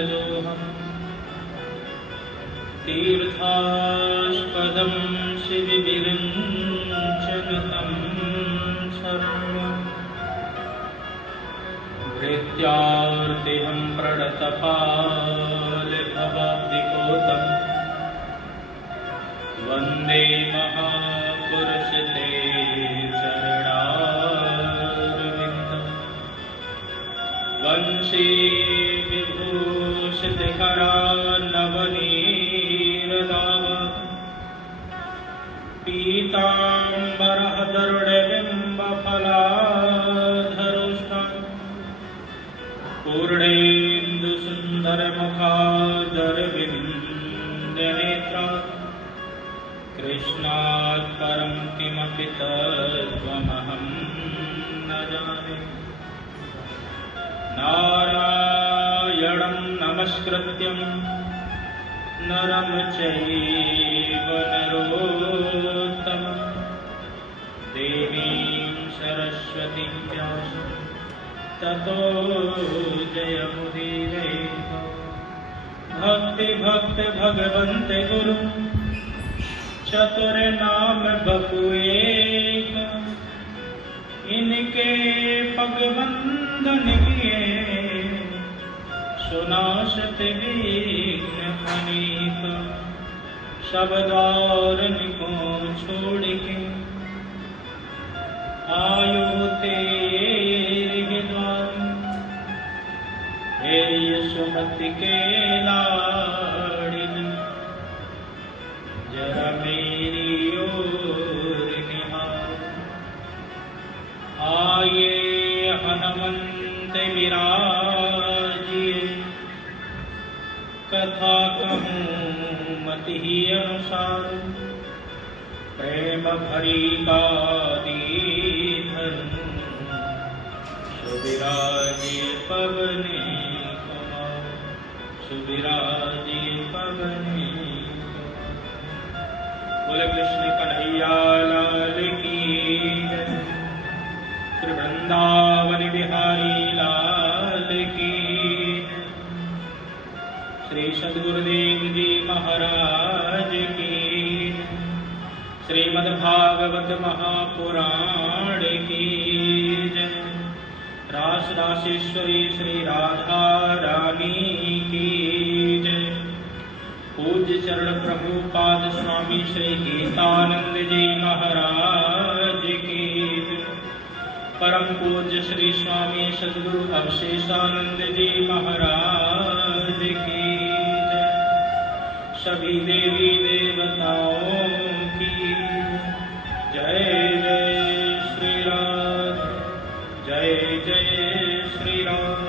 यदोऽहं तीर्थास्पदं शिविविरञ्चनुतं शरणं भृत्यार्तिहं प्रणतपालभवाब्धिकोतं वन्दे महापुरुष ते चरणारविन्दं वंशी विभूषितकरान्नवनीरदावा पीताम्बरहदरुणबिम्बफलाधरुष्टान् पूर्णेन्दुसुन्दरमुखादरविन्दनेत्रात् कृष्णात् परं किमपि तत्त्वमहं न जाने। नारायणं नमस्कृत्यं नरं चैव नरोत्तमं देवीं सरस्वतीं व्यासं ततो जयमुदीरयेत्। भक्ति भक्त भगवन्त गुरु चतुर नाम बपुएक, इनके पग बंधन किए सुनाशत विघ्न अनेक। सब द्वार को छोड़ के आयो तेरे द्वार, हे यशोमति के लाडली जरा मेरी ओर निहार। आये हनुमंत विराजिए, कथा कहूँ मति अनुसार। प्रेम भरी गादी धरूं, सुबिराजिए पवने कुमार, सुबिराजिए पवने। बोले कृष्ण कन्हैया लाल की जय, श्री वृंदावन बिहारी लाल की जय, श्री सद्गुरुदेव जी महाराज की, श्रीमद्भागवत महापुराण की जय, रास रासेश्वरी श्री राधा रानी की जय। पूज्य चरण प्रभुपाद स्वामी श्री गीतानंद जी महाराज की जय। परम पूज्य श्री स्वामी सद्गुरु अवशेषानंद जी महाराज की जय। सभी देवी देवताओं की जय। जय श्री राम, जय जय श्री राम,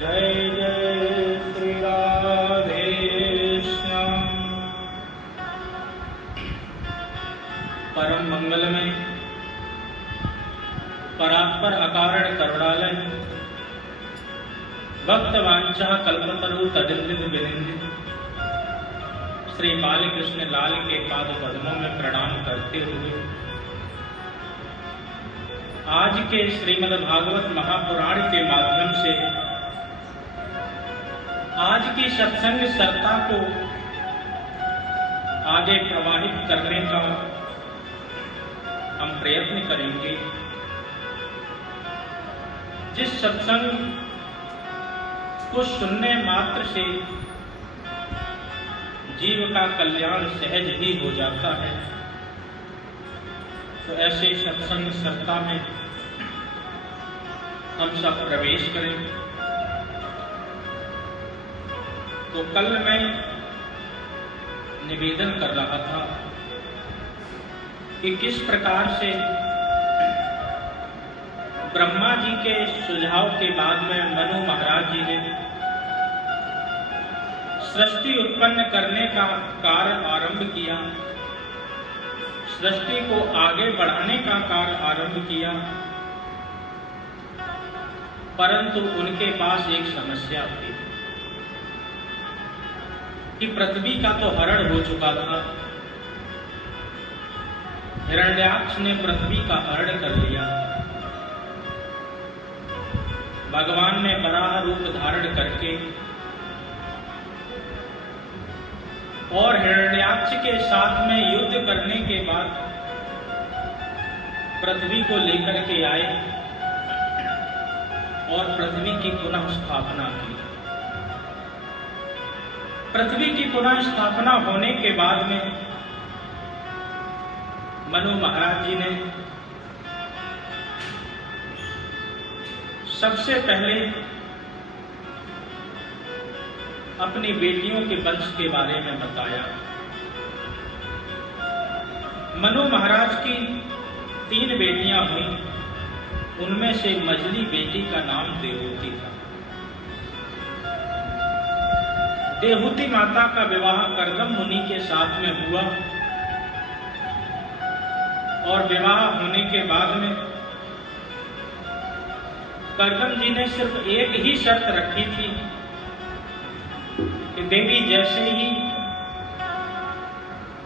जय जय श्री राधे श्याम। परम मंगलमय परात्पर अकारण करुणालय भक्त वांछा कल्पतरु तदिंदित विनिंदित श्री बाल कृष्ण लाल के पाद पद्मों में प्रणाम करते हुए आज के श्रीमद् भागवत महापुराण के माध्यम से आज की सत्संग सत्ता को आगे प्रवाहित करने का हम प्रयत्न करेंगे। जिस सत्संग को सुनने मात्र से जीव का कल्याण सहज ही हो जाता है, तो ऐसे सत्संग सत्ता में हम सब प्रवेश करें। तो कल मैं निवेदन कर रहा था कि किस प्रकार से ब्रह्मा जी के सुझाव के बाद में मनु महाराज जी ने सृष्टि उत्पन्न करने का कार्य आरंभ किया, सृष्टि को आगे बढ़ाने का कार्य आरंभ किया, परंतु उनके पास एक समस्या थी कि पृथ्वी का तो हरण हो चुका था। हिरण्याक्ष ने पृथ्वी का हरण कर लिया। भगवान ने वराह रूप धारण करके और हिरण्याक्ष के साथ में युद्ध करने के बाद पृथ्वी को लेकर के आए और पृथ्वी की पुनः स्थापना की। पृथ्वी की पुनः स्थापना होने के बाद में मनु महाराज जी ने सबसे पहले अपनी बेटियों के वंश के बारे में बताया। मनु महाराज की 3 बेटियां हुई, उनमें से मझली बेटी का नाम देवहूति था। देवहूति माता का विवाह कर्दम मुनि के साथ में हुआ और विवाह होने के बाद में कर्दम जी ने सिर्फ एक ही शर्त रखी थी कि देवी जैसे ही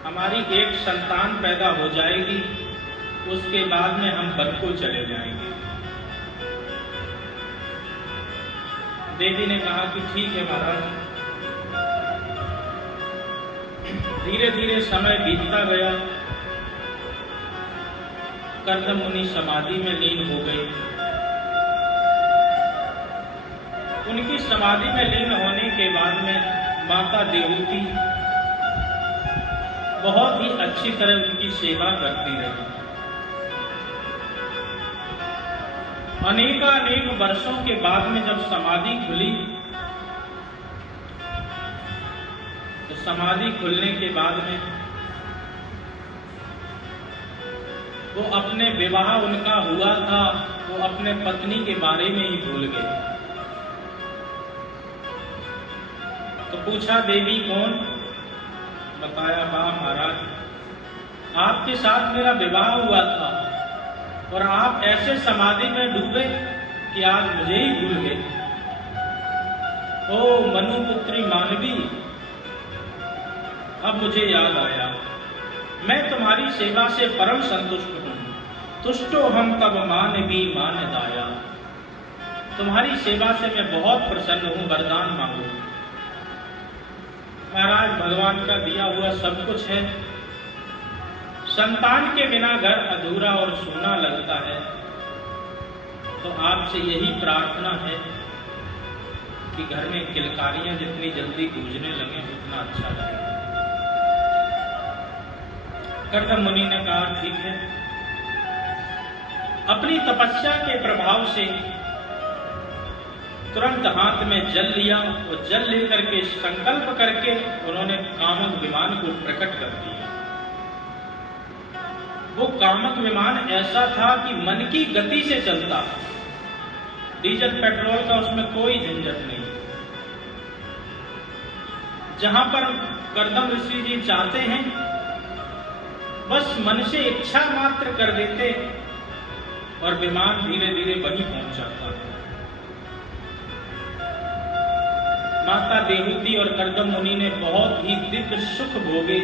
हमारी एक संतान पैदा हो जाएगी उसके बाद में हम वन को चले जाएंगे। देवी ने कहा कि ठीक है महाराज। धीरे धीरे समय बीतता गया, कर्दम मुनि समाधि में लीन हो गए। उनकी समाधि में लीन होने के बाद में माता देवहूति बहुत ही अच्छी तरह उनकी सेवा करती रही। अनेक वर्षों के बाद में जब समाधि खुली तो समाधि खुलने के बाद में वो अपने विवाह उनका हुआ था, वो अपने पत्नी के बारे में ही भूल गए। तो पूछा देवी कौन? बताया बा महाराज, आपके साथ मेरा विवाह हुआ था और आप ऐसे समाधि में डूबे कि आज मुझे ही भूल गए। ओ मनुपुत्री मानवी, अब मुझे याद आया, मैं तुम्हारी सेवा से परम संतुष्ट हूं। तुष्टो हम तब मानवी मान दाया। तुम्हारी सेवा से मैं बहुत प्रसन्न हूं, वरदान मांगो। महाराज, भगवान का दिया हुआ सब कुछ है, संतान के बिना घर अधूरा और सूना लगता है, तो आपसे यही प्रार्थना है कि घर में किलकारियां जितनी जल्दी गूंजने लगे उतना अच्छा लगेगा। कर्दम मुनि ने कहा ठीक है। अपनी तपस्या के प्रभाव से तुरंत हाथ में जल लिया और जल लेकर के संकल्प करके उन्होंने कामक विमान को प्रकट कर दिया। वो कामक विमान ऐसा था कि मन की गति से चलता, डीजल पेट्रोल का उसमें कोई झंझट नहीं। जहां पर कर्दम ऋषि जी चाहते हैं बस मन से इच्छा मात्र कर देते और विमान धीरे धीरे वहीं पहुंच जाता। माता देवहूति और कर्दम मुनि ने बहुत ही दिव्य सुख भोगे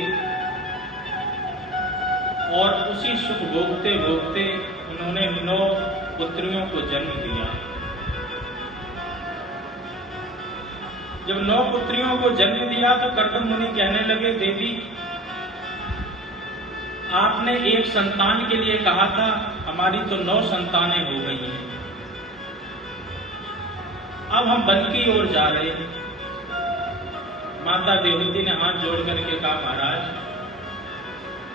और उसी सुख भोगते भोगते उन्होंने 9 पुत्रियों को जन्म दिया। जब 9 पुत्रियों को जन्म दिया तो कर्दम मुनि कहने लगे, देवी आपने एक संतान के लिए कहा था, हमारी तो 9 संतानें हो गई हैं। अब हम वन की ओर जा रहे हैं। माता देवहूति ने हाथ जोड़ करके कहा, महाराज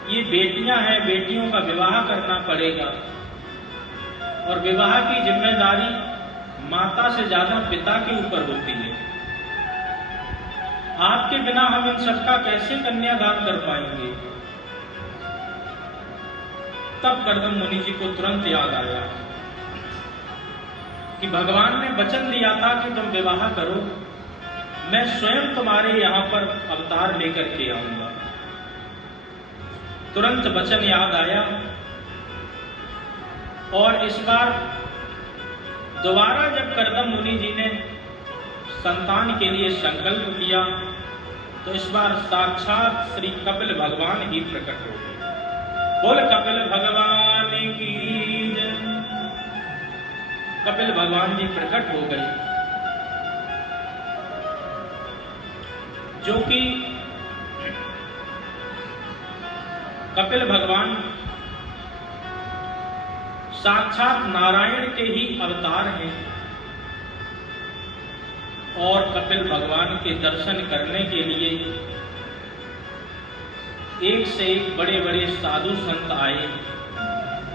ये बेटियां हैं, बेटियों का विवाह करना पड़ेगा और विवाह की जिम्मेदारी माता से ज्यादा पिता के ऊपर होती है। आपके बिना हम इन सबका कैसे कन्यादान कर पाएंगे? तब कर्दम मुनि जी को तुरंत याद आया कि भगवान ने वचन दिया था कि तुम विवाह करो, मैं स्वयं तुम्हारे यहां पर अवतार लेकर के आऊंगा। तुरंत वचन याद आया और इस बार दोबारा जब कर्दम मुनि जी ने संतान के लिए संकल्प किया तो इस बार साक्षात श्री कपिल भगवान ही प्रकट हो गए। बोल कपिल भगवान की जय। कपिल भगवान जी प्रकट हो गए जो कि कपिल भगवान साक्षात नारायण के ही अवतार हैं और कपिल भगवान के दर्शन करने के लिए एक से एक बड़े बड़े साधु संत आए।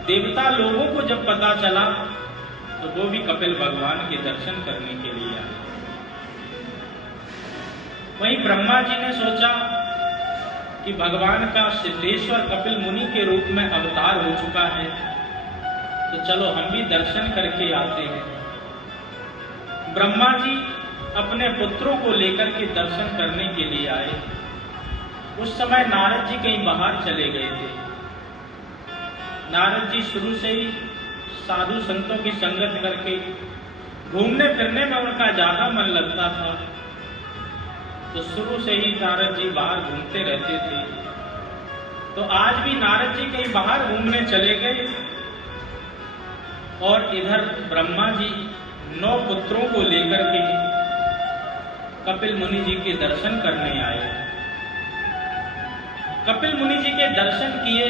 देवता लोगों को जब पता चला तो वो भी कपिल भगवान के दर्शन करने के लिए आए। वहीं ब्रह्मा जी ने सोचा कि भगवान का सिद्धेश्वर कपिल मुनि के रूप में अवतार हो चुका है, तो चलो हम भी दर्शन करके आते हैं। ब्रह्मा जी अपने पुत्रों को लेकर के दर्शन करने के लिए आए। उस समय नारद जी कहीं बाहर चले गए थे। नारद जी शुरू से ही साधु संतों की संगत करके घूमने फिरने में उनका ज्यादा मन लगता था, तो शुरू से ही नारद जी बाहर घूमते रहते थे। तो आज भी नारद जी कहीं बाहर घूमने चले गए और इधर ब्रह्मा जी 9 पुत्रों को लेकर के कपिल मुनि जी के दर्शन करने आए। कपिल मुनि जी के दर्शन किए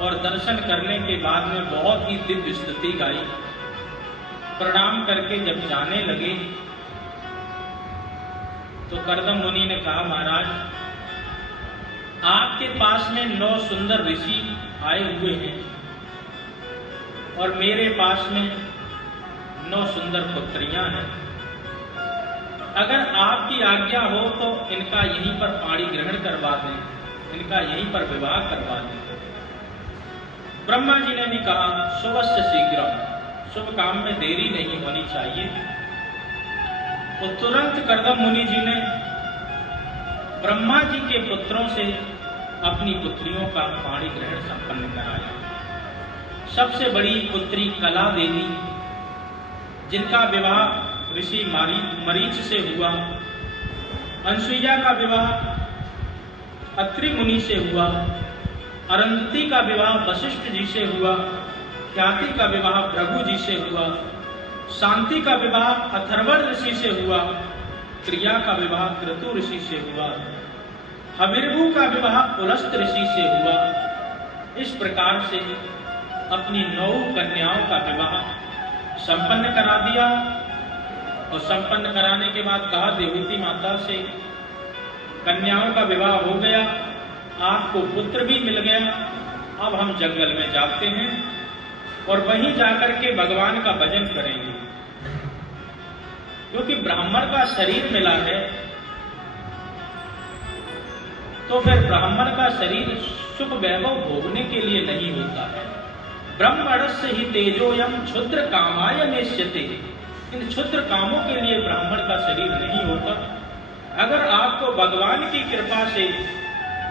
और दर्शन करने के बाद में बहुत ही दिव्य स्तुति गाई। प्रणाम करके जब जाने लगे तो कर्दम मुनि ने कहा, महाराज आपके पास में 9 सुंदर ऋषि आए हुए हैं और मेरे पास में 9 सुंदर पुत्रियां हैं। अगर आपकी आज्ञा हो तो इनका यहीं पर पाणी ग्रहण करवा दें, इनका यहीं पर विवाह करवा दें। ब्रह्मा जी ने भी कहा, शुभस्य शीघ्र, शुभ काम में देरी नहीं होनी चाहिए। तो तुरंत कर्दम मुनि जी ने ब्रह्मा जी के पुत्रों से अपनी पुत्रियों का पाणी ग्रहण संपन्न कराया। सबसे बड़ी पुत्री कला देवी, जिनका विवाह ऋषि मरीच से हुआ, अनसुईया का विवाह अत्रि मुनि से हुआ, अरुंधति का विवाह वशिष्ठ जी से हुआ, ख्याति का विवाह भृगु जी से हुआ, शांति का विवाह अथर्वण ऋषि से हुआ, क्रिया का विवाह क्रतु ऋषि से हुआ, हविर्भु का विवाह पुलस्त ऋषि से हुआ। इस प्रकार से अपनी 9 कन्याओं का विवाह संपन्न करा दिया और संपन्न कराने के बाद कहा, देवहूति माता से कन्याओं का विवाह हो गया, आपको पुत्र भी मिल गया, अब हम जंगल में जाते हैं और वहीं जाकर के भगवान का भजन करेंगे। क्योंकि ब्राह्मण का शरीर मिला है तो फिर ब्राह्मण का शरीर सुख वैभव भोगने के लिए नहीं होता है। ब्रह्मणस्य ही तेजोयम क्षुद्र कामाय नेष्यते। इन क्षुद्र कामों के लिए ब्राह्मण का शरीर नहीं होता। अगर आपको भगवान की कृपा से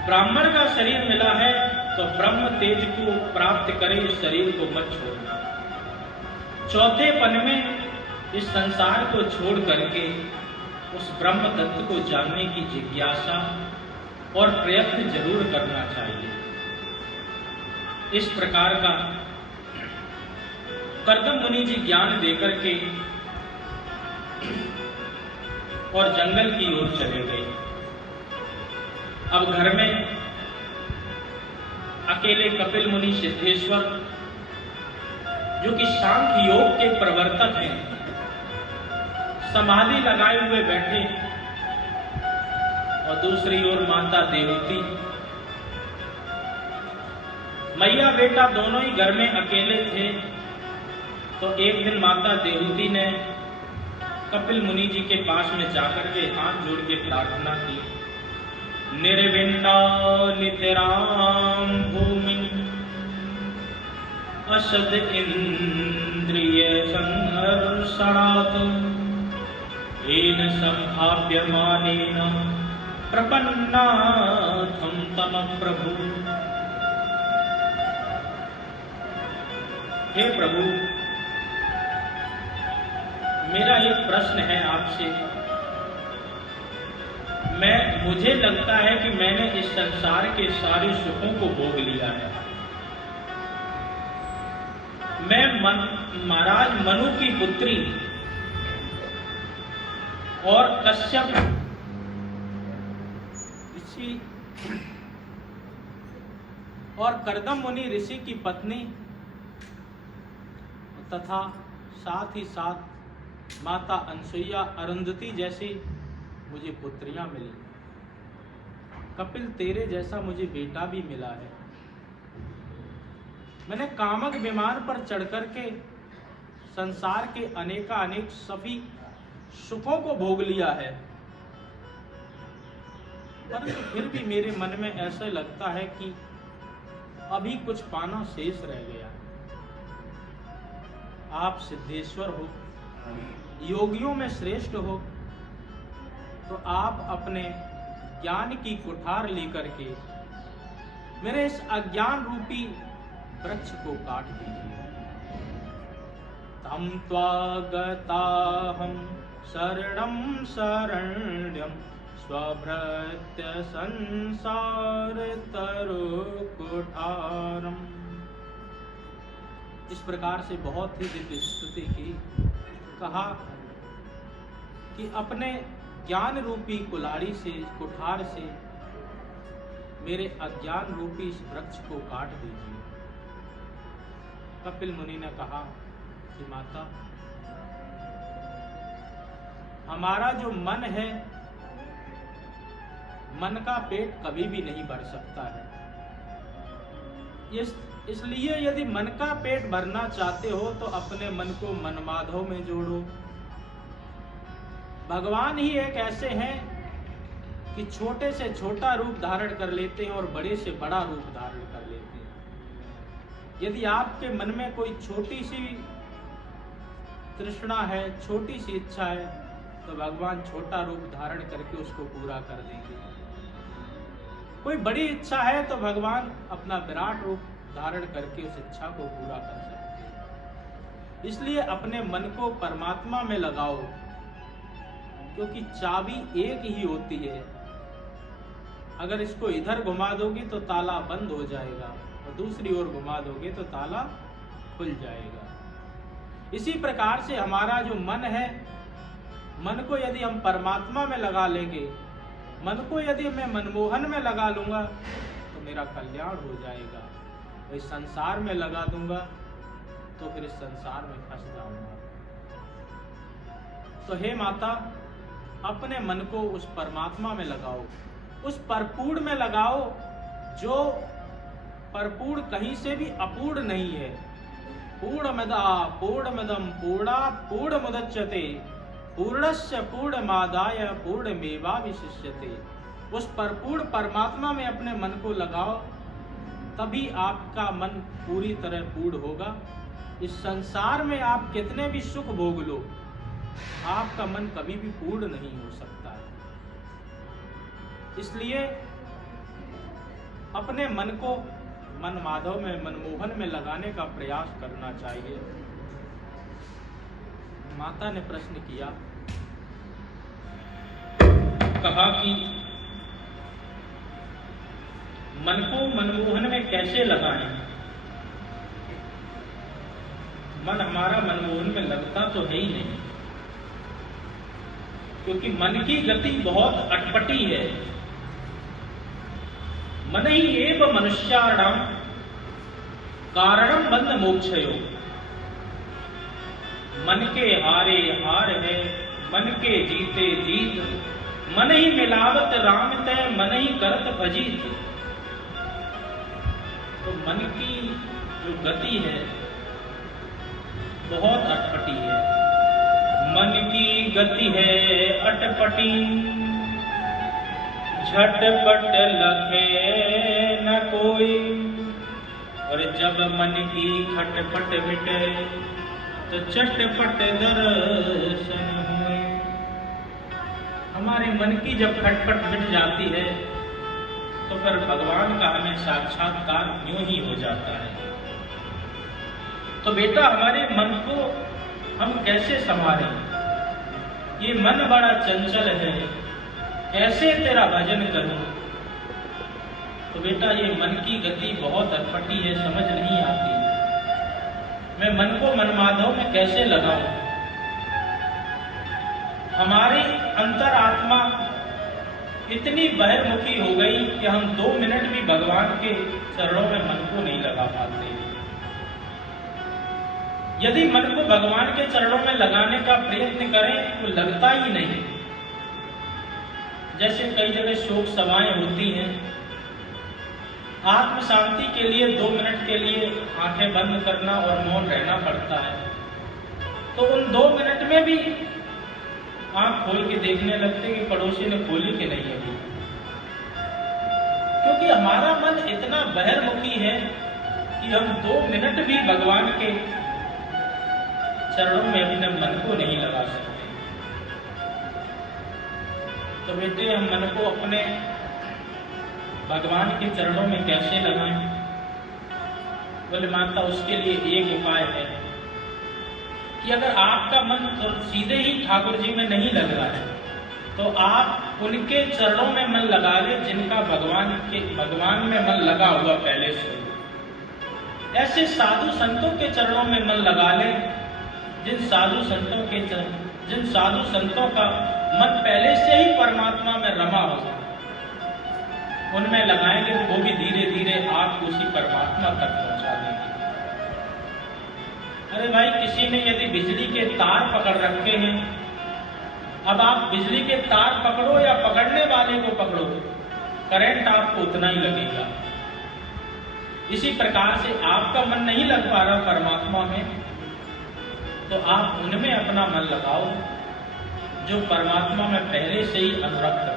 ब्राह्मण का शरीर मिला है तो ब्रह्म तेज को प्राप्त करे, इस शरीर को मत छोड़ना। चौथे पन में इस संसार को छोड़ करके उस ब्रह्म तत्व को जानने की जिज्ञासा और प्रयत्न जरूर करना चाहिए। इस प्रकार का कर्दम मुनि जी ज्ञान देकर के और जंगल की ओर चले गए। अब घर में अकेले कपिल मुनि सिद्धेश्वर, जो कि सांख्य योग के प्रवर्तक हैं, समाधि लगाए हुए बैठे और दूसरी ओर माता देवहूति। मैया बेटा दोनों ही घर में अकेले थे। तो एक दिन माता देवहूति ने कपिल मुनि जी के पास में जाकर के हाथ जोड़ के प्रार्थना की, निर्विण्डा नितराम भूमि असद इंद्रिय संहर्षणात् येन संभाव्यमानेन प्रपन्नाथं तम प्रभु। हे प्रभु, मेरा एक प्रश्न है आपसे। मुझे लगता है कि मैंने इस संसार के सारे सुखों को भोग लिया है। मैं महाराज मनु की पुत्री और कश्यप ऋषि और करदम मुनि ऋषि की पत्नी तथा साथ ही साथ माता अनसुईया, अरुंधति जैसी मुझे पुत्रियां मिली। कपिल तेरे जैसा मुझे बेटा भी मिला है। मैंने कामक विमान पर चढ़ करके संसार के अनेकानेक सभी सुखों को भोग लिया है, परंतु फिर भी मेरे मन में ऐसा लगता है कि अभी कुछ पाना शेष रह गया। आप सिद्धेश्वर हो, योगियों में श्रेष्ठ हो, तो आप अपने ज्ञान की कुठार लेकर के मेरे इस अज्ञान रूपी वृक्ष को काट दीजिए। तम त्वागताहं शरणं शरण्यं स्वभृत्य संसार तरु कुठारम। इस प्रकार से बहुत ही दिव्य स्तुति की, कहा कि अपने ज्ञान रूपी कुल्हाड़ी से, कुठार से मेरे अज्ञान रूपी इस वृक्ष को काट दीजिए। कपिल मुनि ने कहा कि माता, हमारा जो मन है, मन का पेट कभी भी नहीं भर सकता है। इसलिए यदि मन का पेट भरना चाहते हो तो अपने मन को मनमाधव में जोड़ो। भगवान ही एक ऐसे हैं कि छोटे से छोटा रूप धारण कर लेते हैं और बड़े से बड़ा रूप धारण कर लेते हैं। यदि आपके मन में कोई छोटी सी तृष्णा है, छोटी सी इच्छा है, तो भगवान छोटा रूप धारण करके उसको पूरा कर देंगे। कोई बड़ी इच्छा है तो भगवान अपना विराट रूप धारण करके उस इच्छा को पूरा कर सकते हैं। इसलिए अपने मन को परमात्मा में लगाओ, क्योंकि चाबी एक ही होती है। अगर इसको इधर घुमा दोगे तो ताला बंद हो जाएगा और दूसरी ओर घुमा दोगे तो ताला खुल जाएगा। इसी प्रकार से हमारा जो मन है, मन को यदि हम परमात्मा में लगा लेंगे, मन को यदि मैं मनमोहन में लगा लूंगा तो मेरा कल्याण हो जाएगा। इस संसार में लगा दूंगा तो फिर इस संसार में फंस जाऊंगा। तो हे माता, अपने मन को उस परमात्मा में लगाओ, उस परपूर्ण में लगाओ, जो परपूर्ण कहीं से भी अपूर्ण नहीं है। पूर्णमदा पूर्णमदम पूर्णात् पूर्णमुदच्यते पूर्णस्य पूर्णमादाय पूर्णमेवावशिष्यते। उस परपूर्ण परमात्मा में अपने मन को लगाओ, तभी आपका मन पूरी तरह पूर्ण होगा। इस संसार में आप कितने भी सुख भोग लो, आपका मन कभी भी पूर्ण नहीं हो सकता है। इसलिए अपने मन को मन माधव में, मनमोहन में लगाने का प्रयास करना चाहिए। माता ने प्रश्न किया, कहा कि मन को मनमोहन में कैसे लगाएं? मन हमारा मनमोहन में लगता तो है ही नहीं, क्योंकि मन की गति बहुत अटपटी है। मन ही एव मनुष्याणाम कारणम बंध मोक्षयो। मन के हारे हार है, मन के जीते जीत। मन ही मिलावत राम तय, मन ही करत भजीत। तो मन की जो गति है बहुत अटपटी है। मन की गति है अटपटी, झटपट लखे न कोई। और जब मन की खटपट मिटे तो चटपट दर्शन हुए। हमारे मन की जब खटपट मिट जाती है तो फिर भगवान का हमें साक्षात्कार यूं ही हो जाता है। तो बेटा, हमारे मन को हम कैसे संभालें? ये मन बड़ा चंचल है, कैसे तेरा भजन करूं? तो बेटा, ये मन की गति बहुत अटपटी है, समझ नहीं आती। मैं मन को मनमाधव में कैसे लगाऊं? हमारी अंतरात्मा इतनी बहिर्मुखी हो गई कि हम 2 मिनट भी भगवान के चरणों में मन को नहीं लगा पाते। यदि मन को भगवान के चरणों में लगाने का प्रयत्न करें तो लगता ही नहीं। जैसे कई जगह शोक सभाएं होती हैं, आत्म शांति के लिए 2 मिनट के लिए आंखें बंद करना और मौन रहना पड़ता है, तो उन 2 मिनट में भी आंख खोल के देखने लगते कि पड़ोसी ने खोली कि नहीं अभी, क्योंकि हमारा मन इतना बहिर्मुखी है कि हम 2 मिनट भी भगवान के चरणों में अपने मन को नहीं लगा सकते। तो बेटे, हम मन को अपने भगवान के चरणों में कैसे लगाएं? बोले माता, उसके लिए एक उपाय है कि अगर आपका मन तो सीधे ही ठाकुर जी में नहीं लग रहा है तो आप उनके चरणों में मन लगा ले जिनका भगवान में मन लगा हुआ पहले से। ऐसे साधु संतों के चरणों में मन लगा ले जिन साधु संतों का मन पहले से ही परमात्मा में रमा हो, उनमें लगाएंगे तो वो भी धीरे धीरे आपको उसी परमात्मा तक पहुंचा देंगे। अरे भाई, किसी ने यदि बिजली के तार पकड़ रखे हैं, अब आप बिजली के तार पकड़ो या पकड़ने वाले को पकड़ो, करंट आपको उतना ही लगेगा। इसी प्रकार से आपका मन नहीं लग पा रहा परमात्मा में, तो आप उनमें अपना मन लगाओ जो परमात्मा में पहले से ही अनुरक्त है।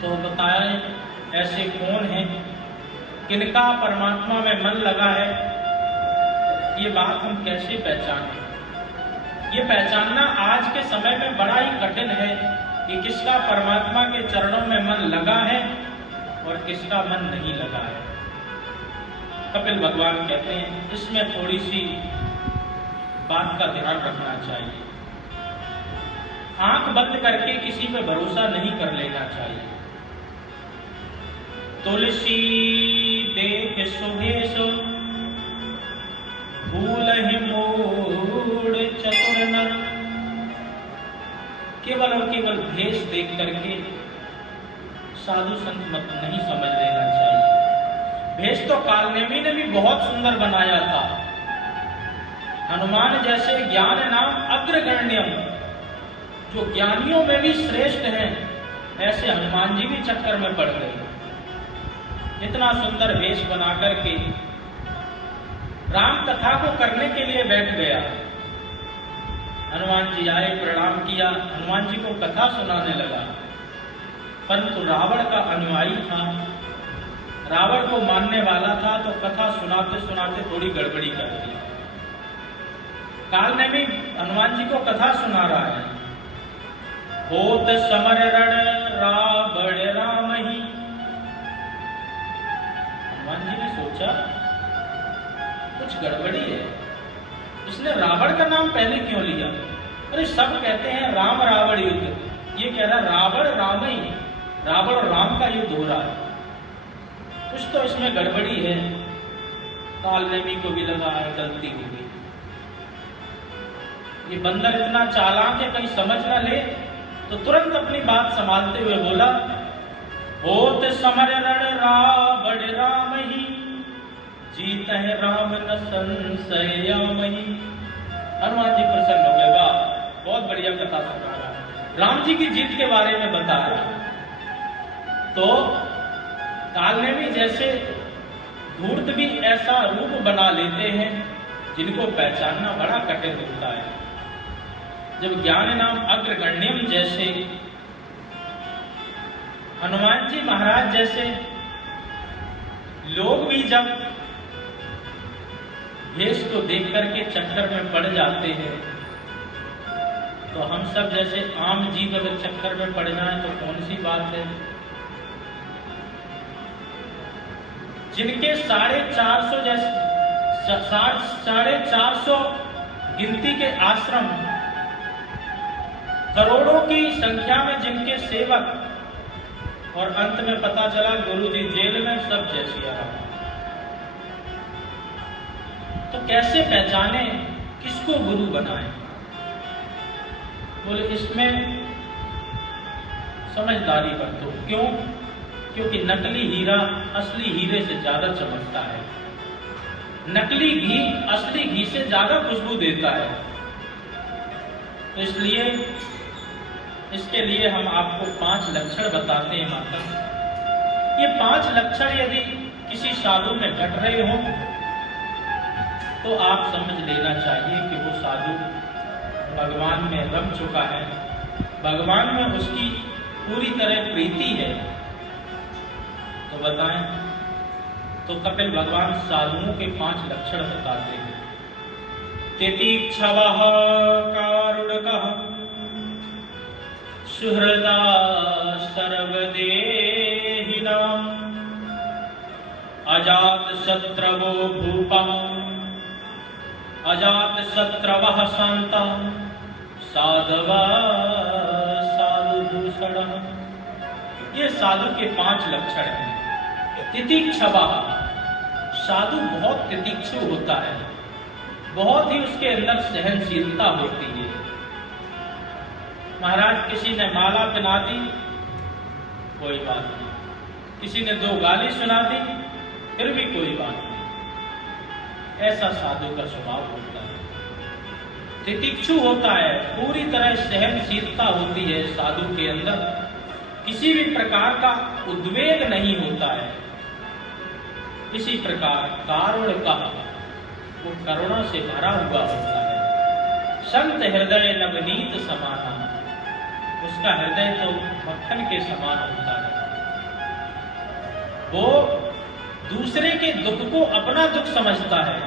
तो बताया ऐसे कौन हैं किनका परमात्मा में मन लगा है? ये बात हम कैसे पहचानें? ये पहचानना आज के समय में बड़ा ही कठिन है कि किसका परमात्मा के चरणों में मन लगा है और किसका मन नहीं लगा है। कपिल भगवान कहते हैं इसमें थोड़ी सी बात का ध्यान रखना चाहिए। आंख बंद करके किसी पे भरोसा नहीं कर लेना चाहिए। तुलसी देख सुभेश भूलहि मोड़ चतुर नर। केवल और केवल भेष देख करके साधु संत मत नहीं समझ लेना चाहिए। भेष तो कालनेमी ने भी बहुत सुंदर बनाया था। हनुमान जैसे ज्ञान नाम अग्रगण्यम, जो ज्ञानियों में भी श्रेष्ठ हैं, ऐसे हनुमान जी भी चक्कर में पड़ गए। इतना सुंदर वेश बना करके राम कथा को करने के लिए बैठ गया। हनुमान जी आए, प्रणाम किया, हनुमान जी को कथा सुनाने लगा, परंतु रावण का अनुयायी था, रावण को मानने वाला था, तो कथा सुनाते सुनाते थोड़ी गड़बड़ी कर दी। काल ने भी हनुमान जी को कथा सुना रहा है। होत समर रण रावण राम ही। हनुमान जी ने सोचा कुछ गड़बड़ी है, उसने रावण का नाम पहले क्यों लिया? अरे सब कहते हैं राम रावण युद्ध, ये कह रहा रावण राम ही, रावण और राम का युद्ध हो रहा है, कुछ तो इसमें गड़बड़ी है। कालनेमी को भी लगा है गलती हो गई। ये बंदर इतना चालाक है, कहीं समझ ना ले, तो तुरंत अपनी बात संभालते हुए बोला, होत समर रण रावण राम ही, जीत है राम न संशय मही। हनुमान जी प्रसन्न हो गए, वाह बहुत बढ़िया कथा सुना रहा, राम जी की जीत के बारे में बता रहा। तो कालनेमी जैसे धूर्त भी ऐसा रूप बना लेते हैं जिनको पहचानना बड़ा कठिन होता है। जब ज्ञान नाम अग्रगण्यम जैसे हनुमान जी महाराज जैसे लोग भी जब भेष को देख करके चक्कर में पड़ जाते हैं, तो हम सब जैसे आम जीव अगर चक्कर में पड़ जाएं तो कौन सी बात है। जिनके 450 जैसे 450 गिनती के आश्रम, करोड़ों की संख्या में जिनके सेवक, और अंत में पता चला गुरु जी जेल में, सब जैसी आराम। तो कैसे पहचाने किसको गुरु बनाए? बोले इसमें समझदारी बरतो। क्यों? क्योंकि नकली हीरा असली हीरे से ज्यादा चमकता है। नकली घी असली घी से ज्यादा खुशबू देता है। तो इसलिए इसके लिए हम आपको 5 लक्षण बताते हैं माता। ये 5 लक्षण यदि किसी साधु में घट रहे हो तो आप समझ लेना चाहिए कि वो साधु भगवान में रम चुका है, भगवान में उसकी पूरी तरह प्रीति है। तो बताएं, तो कपिल भगवान साधुओं के 5 लक्षण बताते हैं। तितिक्षवः कारुणकः सुहृदा सर्वदेहिनां अजातशत्रवो भूपः अजातशत्रवः शान्ता साधवः साधुभूषणः। ये साधु के 5 लक्षण हैं। तितिक्षवः, साधु बहुत तितिक्षु होता है, बहुत ही उसके अंदर सहनशीलता होती है। महाराज किसी ने माला पहना दी, कोई बात नहीं, किसी ने 2 गाली सुना दी, फिर भी कोई बात नहीं। ऐसा साधु का स्वभाव होता है, तितिक्षु होता है, पूरी तरह सहनशीलता होती है साधु के अंदर, किसी भी प्रकार का उद्वेग नहीं होता है। इसी प्रकार कारुण का, वो करुणा से भरा हुआ होता है। संत हृदय नवनीत समाना, उसका हृदय तो मक्खन के समान होता है। वो दूसरे के दुख को अपना दुख समझता है।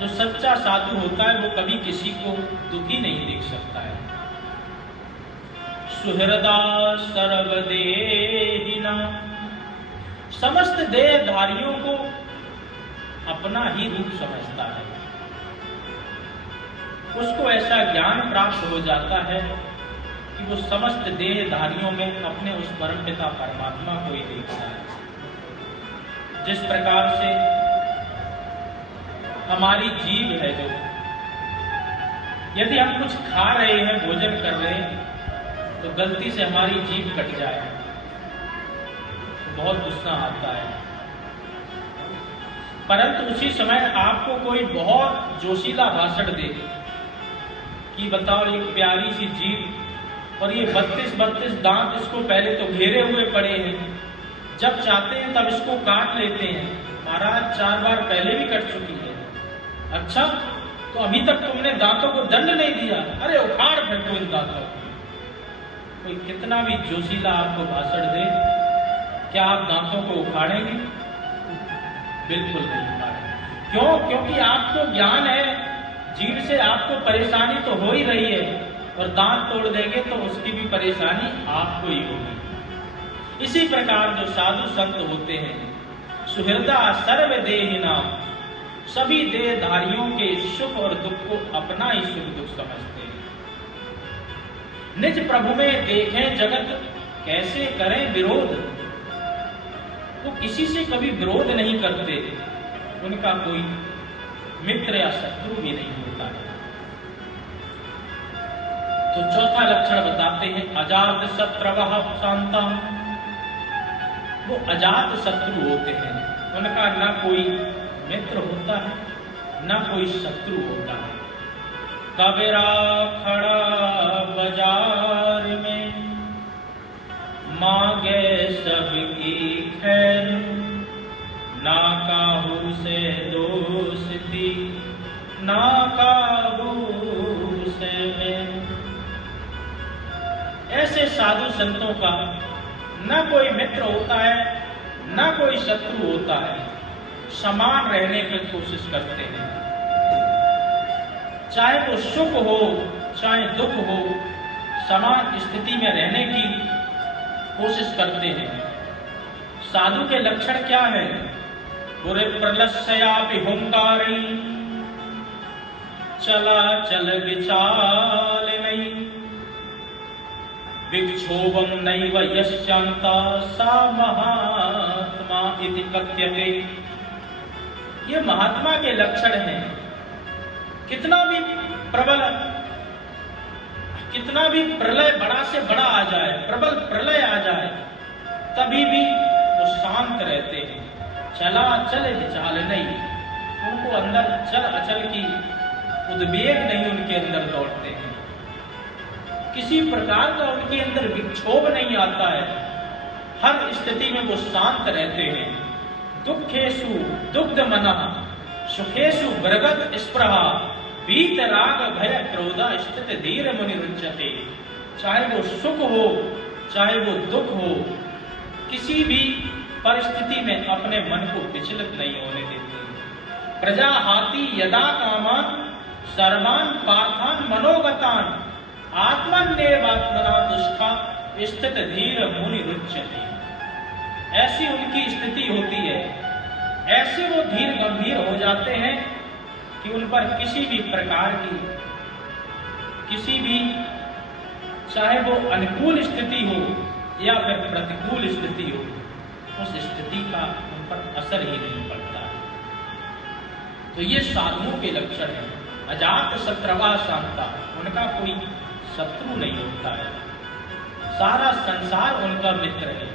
जो सच्चा साधु होता है वो कभी किसी को दुखी नहीं देख सकता है। सुहृदा सर्वदेहिना, समस्त देहधारियों को अपना ही रूप समझता है। उसको ऐसा ज्ञान प्राप्त हो जाता है कि वो समस्त देहधारियों में अपने उस परमपिता परमात्मा को ही देखता है। जिस प्रकार से हमारी जीव है, जो यदि हम कुछ खा रहे हैं, भोजन कर रहे हैं, तो गलती से हमारी जीभ कट जाए तो बहुत गुस्सा आता है। परंतु उसी समय आपको कोई बहुत जोशीला भाषण दे कि बताओ ये प्यारी सी जीभ और ये 32 दांत इसको पहले तो घेरे हुए पड़े हैं, जब चाहते हैं तब इसको काट लेते हैं। महाराज 4 बार पहले भी कट चुकी है। अच्छा, तो अभी तक तुमने दांतों को दंड नहीं दिया? अरे उखाड़ फेंको इन दांतों को। कोई कितना भी जोशीला आपको भाषण दे, क्या आप दांतों को उखाड़ेंगे? बिल्कुल नहीं उखाड़ेंगे। क्यों? क्योंकि आपको ज्ञान है, जीभ से आपको परेशानी तो हो ही रही है, और दांत तोड़ देंगे तो उसकी भी परेशानी आपको ही होगी। इसी प्रकार जो साधु संत होते हैं, सुहृदा सर्वदेहिना, सभी देहधारियों के सुख और दुख को अपना ही सुख दुख समझते हैं। निज प्रभु में देखें जगत, कैसे करें विरोध। वो किसी से कभी विरोध नहीं करते, उनका कोई मित्र या शत्रु भी नहीं होता है। तो चौथा लक्षण बताते हैं, अजात शत्रवः शांता। वो अजात शत्रु होते हैं, उनका ना कोई मित्र होता है, ना कोई शत्रु होता है। कबीरा खड़ा बाजार में, मांगे सबकी खैर, ना काहू से दोस्ती, ना काहू से मैं। ऐसे साधु संतों का ना कोई मित्र होता है, ना कोई शत्रु होता है, समान रहने की कोशिश करते हैं। चाहे वो सुख हो चाहे दुख हो, समान स्थिति में रहने की कोशिश करते हैं। साधु के लक्षण क्या है? बुरे प्रलस्यापि हुंकारी, चला चल विचाल नहीं, विक्षोभम नैव यश्चान्ता सा महात्मा इति कथ्यते। ये महात्मा के लक्षण हैं। कितना भी प्रबल, कितना भी प्रलय बड़ा से बड़ा आ जाए, प्रबल प्रलय आ जाए, तभी भी वो शांत रहते हैं। चला चले विचाल नहीं, उनको अंदर चल अचल की उद्वेग नहीं उनके अंदर दौड़ते हैं, किसी प्रकार का उनके अंदर विक्षोभ नहीं आता है। हर स्थिति में वो शांत रहते हैं। दुखेषु दुग्ध मनः सुखेषु बृगद स्पृहा वीत राग भय क्रोधा स्थित धीर मुनि रुच्यते। चाहे वो सुख हो चाहे वो दुख हो, किसी भी परिस्थिति में अपने मन को विचलित नहीं होने देते। प्रजा हाथी यदा कामान सर्वान पार्थान मनोगतान आत्मन्येवात्मना दुष्टा स्थित धीर मुनि रुच्यते। ऐसी उनकी स्थिति होती है, ऐसे वो धीर गंभीर हो जाते हैं कि उन पर किसी भी प्रकार की, किसी भी, चाहे वो अनुकूल स्थिति हो या फिर प्रतिकूल स्थिति हो, उस स्थिति का उन पर असर ही नहीं पड़ता। तो ये साधुओं के लक्षण है। अजात शत्रवा शांता, उनका कोई शत्रु नहीं होता है, सारा संसार उनका मित्र है।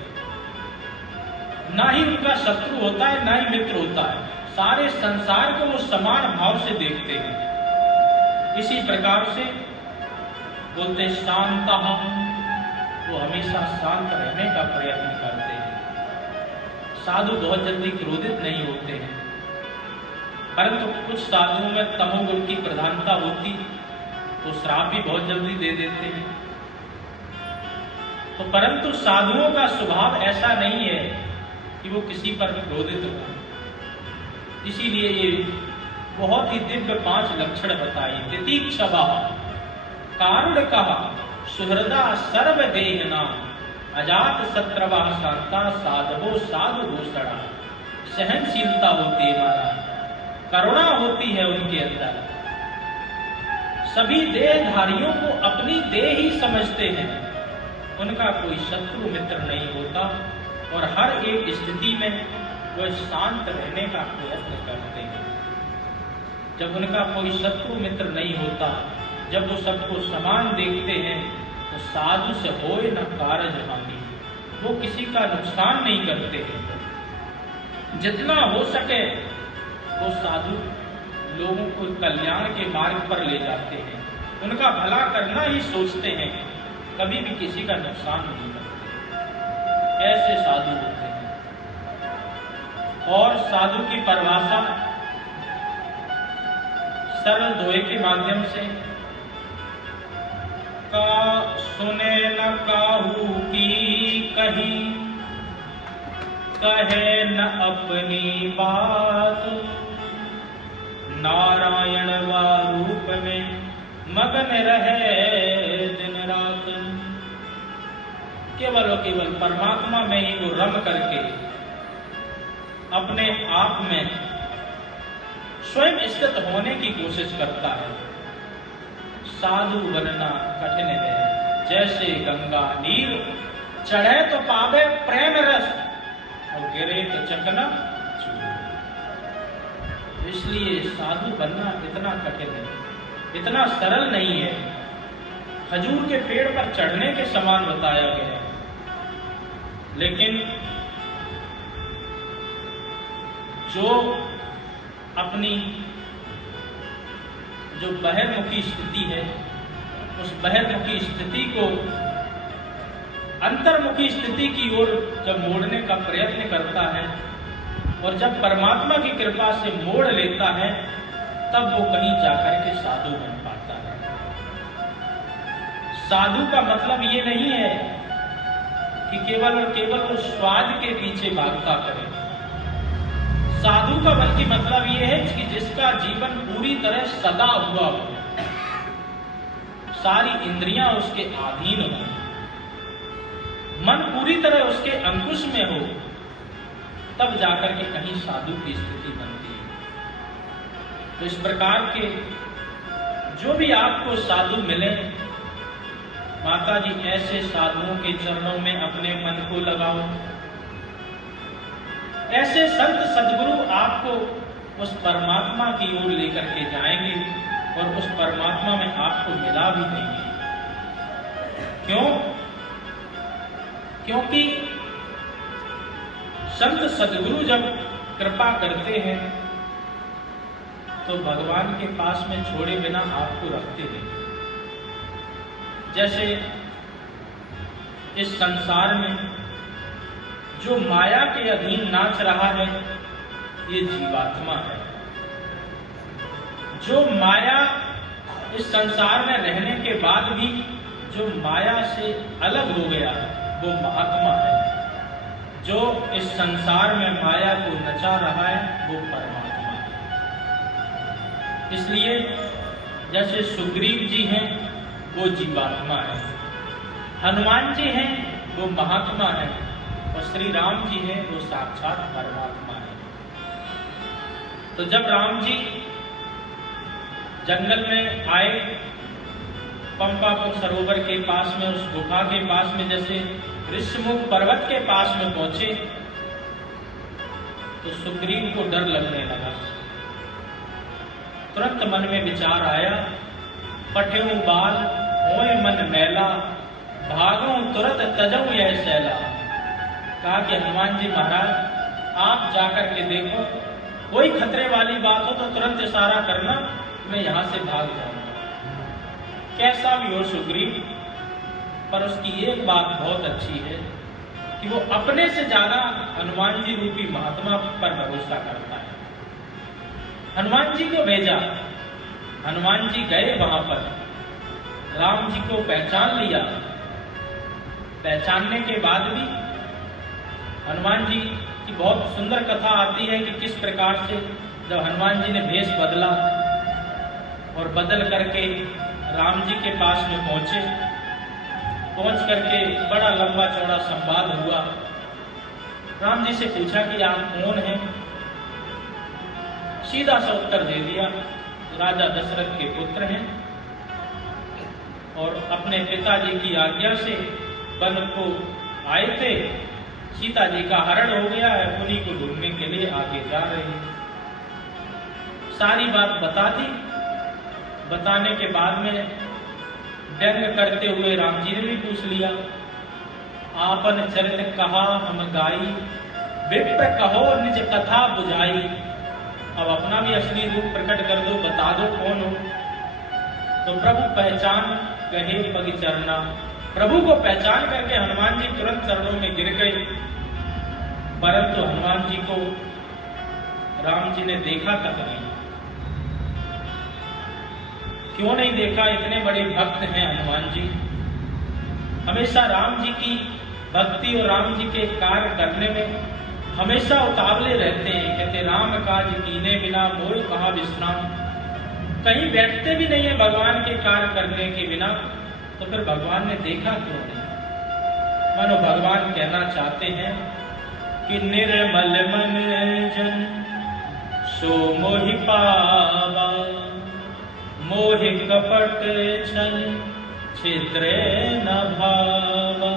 ना ही उनका शत्रु होता है ना ही मित्र होता है, सारे संसार को वो समान भाव से देखते हैं। इसी प्रकार से बोलते शांता, वो हमेशा शांत रहने का प्रयत्न करते हैं। साधु बहुत जल्दी क्रोधित नहीं होते हैं, परंतु कुछ साधुओं में तमोगुण की प्रधानता होती तो श्राप भी बहुत जल्दी दे देते हैं। तो परंतु साधुओं का स्वभाव ऐसा नहीं है कि वो किसी पर क्रोधित हो। इसीलिए ये बहुत ही दिव्य 5 लक्षण बताई। तितीक्षवा कारुणिका सुहृदा सर्वदेहना अजात शत्रवा शांता साधवो साधु भूषणा। सहनशीलता होती है महाराज, करुणा होती है उनके अंदर। सभी देहधारियों को अपनी देह ही समझते हैं, उनका कोई शत्रु मित्र नहीं होता और हर एक स्थिति में वह शांत रहने का प्रयत्न करते हैं। जब उनका कोई शत्रु मित्र नहीं होता, जब वो सबको समान देखते हैं, तो साधु से होए न कारज हानि, वो किसी का नुकसान नहीं करते हैं। जितना हो सके वो साधु लोगों को कल्याण के मार्ग पर ले जाते हैं, उनका भला करना ही सोचते हैं, कभी भी किसी का नुकसान नहीं करते। ऐसे साधु होते हैं। और साधु की परिभाषा सरल दोहे के माध्यम से, का सुने न काहू की कही, कहे न अपनी बात, नारायण वा रूप में मगन रहे दिन रात। केवल और केवल परमात्मा में ही वो रम करके अपने आप में स्वयं स्थित होने की कोशिश करता है। साधु बनना कठिन है, जैसे गंगा नीर, चढ़े तो पावे प्रेम रस और गिरे तो चकना चूर। इसलिए साधु बनना इतना कठिन है, इतना सरल नहीं है। खजूर के पेड़ पर चढ़ने के समान बताया गया, लेकिन जो अपनी जो बहिर्मुखी स्थिति है, उस बहिर्मुखी स्थिति को अंतर्मुखी स्थिति की ओर जब मोड़ने का प्रयत्न करता है और जब परमात्मा की कृपा से मोड़ लेता है, तब वो कहीं जाकर के साधु बन पाता है। साधु का मतलब ये नहीं है कि केवल और केवल वो स्वाद के पीछे भागता करे। साधु का बल्कि मतलब ये है कि जिसका जीवन पूरी तरह सदा हुआ हो, सारी इंद्रियां उसके अधीन हो, मन पूरी तरह उसके अंकुश में हो, तब जाकर के कहीं साधु की स्थिति बनती है। तो इस प्रकार के जो भी आपको साधु मिले, माता जी ऐसे साधुओं के चरणों में अपने मन को लगाओ। ऐसे संत सद्गुरु आपको उस परमात्मा की ओर लेकर के जाएंगे और उस परमात्मा में आपको मिला भी देंगे। क्यों? क्योंकि संत सद्गुरु जब कृपा करते हैं तो भगवान के पास में छोड़े बिना आपको रखते नहीं। जैसे इस संसार में जो माया के अधीन नाच रहा है ये जीवात्मा है। जो माया इस संसार में रहने के बाद भी जो माया से अलग हो गया वो महात्मा है। जो इस संसार में माया को नचा रहा है वो परमात्मा है। इसलिए जैसे सुग्रीव जी हैं वो जीवात्मा है, हनुमान जी हैं वो महात्मा है, और श्री राम जी हैं वो साक्षात परमात्मा है। तो जब राम जी जंगल में आए, पंपापुर सरोवर के पास में, उस गुफा के पास में, जैसे ऋषिमुख पर्वत के पास में पहुंचे तो सुग्रीव को डर लगने लगा। तुरंत मन में विचार आया, पठेऊ बाल होए मन मैला, भागो तुरंत तजऊ यह सैला। कहा कि हनुमान जी महाराज आप जाकर के देखो, कोई खतरे वाली बात हो तो तुरंत इशारा करना, मैं यहां से भाग जाऊंगा। कैसा भी हो सुग्रीव, पर उसकी एक बात बहुत अच्छी है कि वो अपने से ज्यादा हनुमान जी रूपी महात्मा पर भरोसा करता है। हनुमान जी को भेजा, हनुमान जी गए वहां पर, राम जी को पहचान लिया। पहचानने के बाद भी हनुमान जी की बहुत सुंदर कथा आती है कि किस प्रकार से जब हनुमान जी ने भेष बदला और बदल करके राम जी के पास में पहुंचे, पहुंच करके बड़ा लंबा चौड़ा संवाद हुआ। राम जी से पूछा कि आप कौन हैं? सीधा सा उत्तर दे दिया, राजा दशरथ के पुत्र हैं और अपने पिताजी की आज्ञा से वन को आए थे, सीता जी का हरण हो गया है, उन्हीं को ढूंढने के लिए आगे जा रहे हैं। सारी बात बता दी। बताने के बाद में व्यंग करते हुए राम जी ने भी पूछ लिया, आपन चरित कहा हम गाई, विप्र कहो निज कथा बुझाई। अब अपना भी असली रूप प्रकट कर दो, बता दो कौन हो। तो प्रभु पहचान कहे पग चरना। प्रभु को पहचान करके हनुमान जी तुरंत चरणों में गिर गए, परंतु हनुमान जी को राम जी ने देखा तक नहीं। क्यों नहीं देखा? इतने बड़े भक्त हैं हनुमान जी, हमेशा राम जी की भक्ति और राम जी के कार्य करने में हमेशा उतावले रहते हैं। कहते राम काज कीने बिना मोय कहा विश्राम। कहीं बैठते भी नहीं है भगवान के कार्य करने के बिना, तो फिर भगवान ने देखा क्यों नहीं? मानो भगवान कहना चाहते हैं कि निर्मल मन जन सो मोहि पावा, मोहि कपट छल छिद्र न भावा।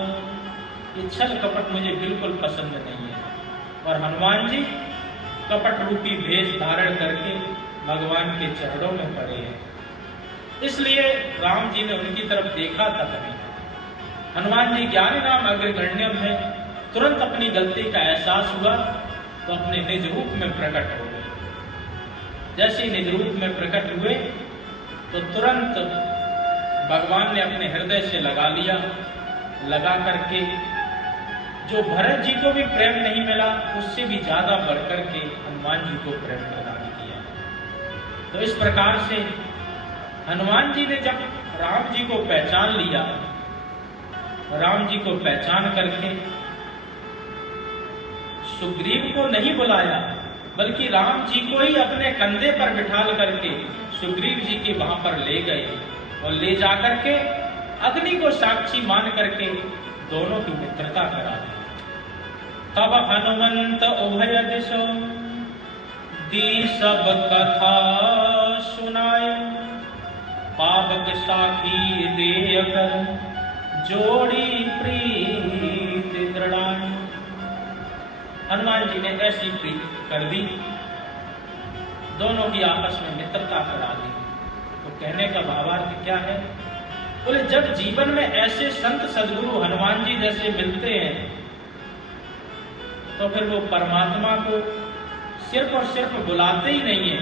ये छल कपट मुझे बिल्कुल पसंद नहीं है। और हनुमान जी कपट रूपी भेष धारण करके भगवान के चरणों में पड़े हैं, इसलिए राम जी ने उनकी तरफ देखा तक नहीं। हनुमान जी ज्ञानी नाम अग्रगण्यम है, तुरंत अपनी गलती का एहसास हुआ तो अपने निज रूप में प्रकट हो गए। जैसे निज रूप में प्रकट हुए तो तुरंत भगवान ने अपने हृदय से लगा लिया। लगा करके जो भरत जी को भी प्रेम नहीं मिला, उससे भी ज्यादा बढ़कर के हनुमान जी को प्रेम प्रदान किया। तो इस प्रकार से हनुमान जी ने जब राम जी को पहचान लिया, राम जी को पहचान करके सुग्रीव को नहीं बुलाया, बल्कि राम जी को ही अपने कंधे पर बिठाल करके सुग्रीव जी के वहां पर ले गए और ले जाकर के अग्नि को साक्षी मान करके दोनों की मित्रता करा दी। तब हनुमंत उभय दिशो दी सब कथा सुनाए, पावक साखी देकर जोड़ी प्रीति दृढ़ाई। हनुमान जी ने ऐसी प्रीति कर दी, दोनों की आपस में मित्रता करा दी। तो कहने का भावार्थ क्या है बोले जब जीवन में ऐसे संत सदगुरु हनुमान जी जैसे मिलते हैं तो फिर वो परमात्मा को सिर्फ और सिर्फ बुलाते ही नहीं है,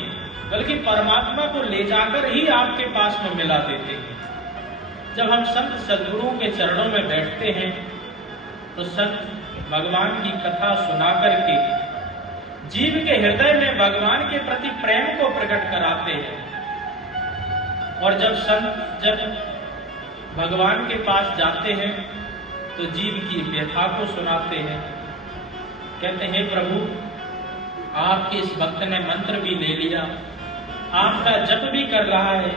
बल्कि परमात्मा को ले जाकर ही आपके पास में मिला देते हैं। जब हम संत सदगुरुओं के चरणों में बैठते हैं तो संत भगवान की कथा सुना करके जीव के हृदय में भगवान के प्रति प्रेम को प्रकट कराते हैं। और जब भगवान के पास जाते हैं तो जीव की व्यथा को सुनाते हैं। कहते हैं प्रभु, आपके इस भक्त ने मंत्र भी ले लिया, आपका जप भी कर रहा है,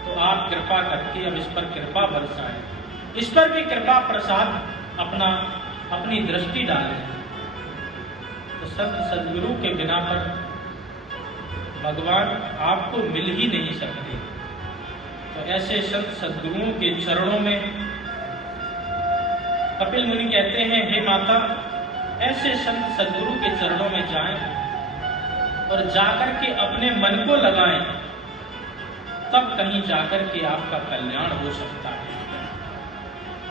तो आप कृपा करके अब इस पर कृपा बरसाएं, इस पर भी कृपा प्रसाद अपनी दृष्टि डालें। तो संत सदगुरु के बिना पर भगवान आपको मिल ही नहीं सकते। तो ऐसे संत सदगुरुओं के चरणों में कपिल मुनि कहते हैं, हे माता, ऐसे संत सदगुरु के चरणों में जाएं और जाकर के अपने मन को लगाएं, तब कहीं जाकर के आपका कल्याण हो सकता है।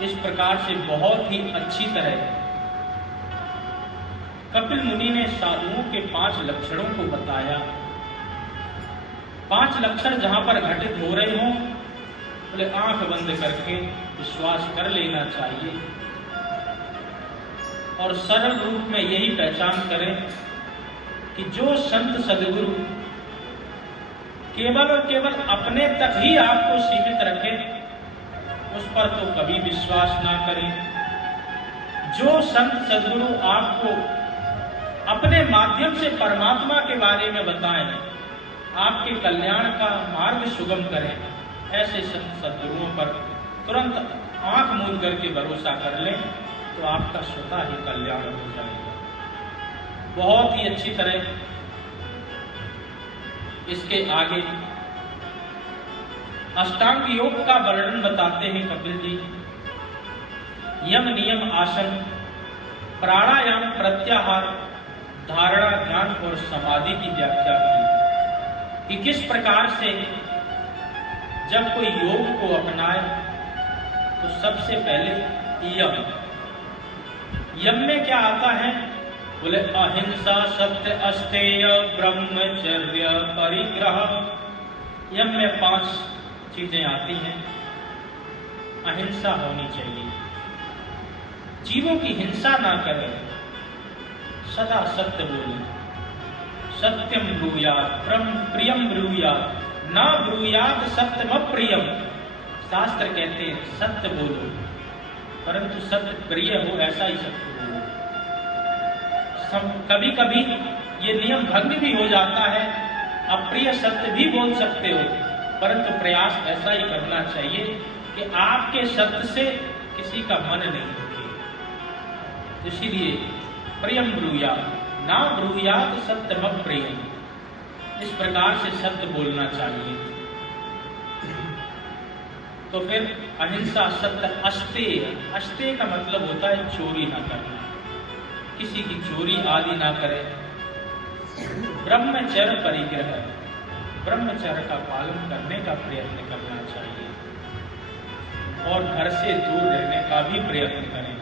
इस प्रकार से बहुत ही अच्छी तरह कपिल मुनि ने साधुओं के 5 लक्षणों को बताया। 5 लक्षण जहां पर घटित हो रहे हों, बोले आंख बंद करके विश्वास कर लेना चाहिए और सरल रूप में यही पहचान करें कि जो संत सदगुरु केवल और केवल अपने तक ही आपको सीमित रखे, उस पर तो कभी विश्वास ना करें। जो संत सदगुरु आपको अपने माध्यम से परमात्मा के बारे में बताएं, आपके कल्याण का मार्ग सुगम करें, ऐसे संत सदगुरुओं पर तुरंत आंख मूंद करके भरोसा कर लें, तो आपका स्वतः ही कल्याण हो जाएगा। बहुत ही अच्छी तरह इसके आगे अष्टांग योग का वर्णन बताते हैं कपिल जी। यम नियम आसन, प्राणायाम, प्रत्याहार, धारणा, ध्यान और समाधि की व्याख्या की कि किस प्रकार से जब कोई योग को अपनाए तो सबसे पहले यम में क्या आता है, बोले अहिंसा, सत्य, अस्तेय, ब्रह्मचर्य, परिग्रह। यम में 5 चीजें आती हैं। अहिंसा होनी चाहिए, जीवों की हिंसा ना करें, सदा सत्य बोलें, सत्यम ब्रूयात्, प्रियम ब्रूयात्, ना ब्रूयात् सत्यम प्रियम। शास्त्र कहते हैं सत्य बोलो, परंतु सत्य प्रिय हो ऐसा ही सत्य बोलो। कभी कभी ये नियम भंग भी हो जाता है, अप्रिय सत्य भी बोल सकते हो, परंतु प्रयास ऐसा ही करना चाहिए कि आपके सत्य से किसी का मन नहीं दुखे। इसीलिए प्रियम ब्रूयात्, ना ब्रूयात् सत्यम प्रियम, इस प्रकार से सत्य बोलना चाहिए। तो फिर अहिंसा, सत्य, अस्तेय। अस्तेय का मतलब होता है चोरी ना करना, किसी की चोरी आदि ना करें। ब्रह्मचर्य, परिग्रह, ब्रह्मचर्य का पालन करने का प्रयत्न करना चाहिए और घर से दूर रहने का भी प्रयत्न करें।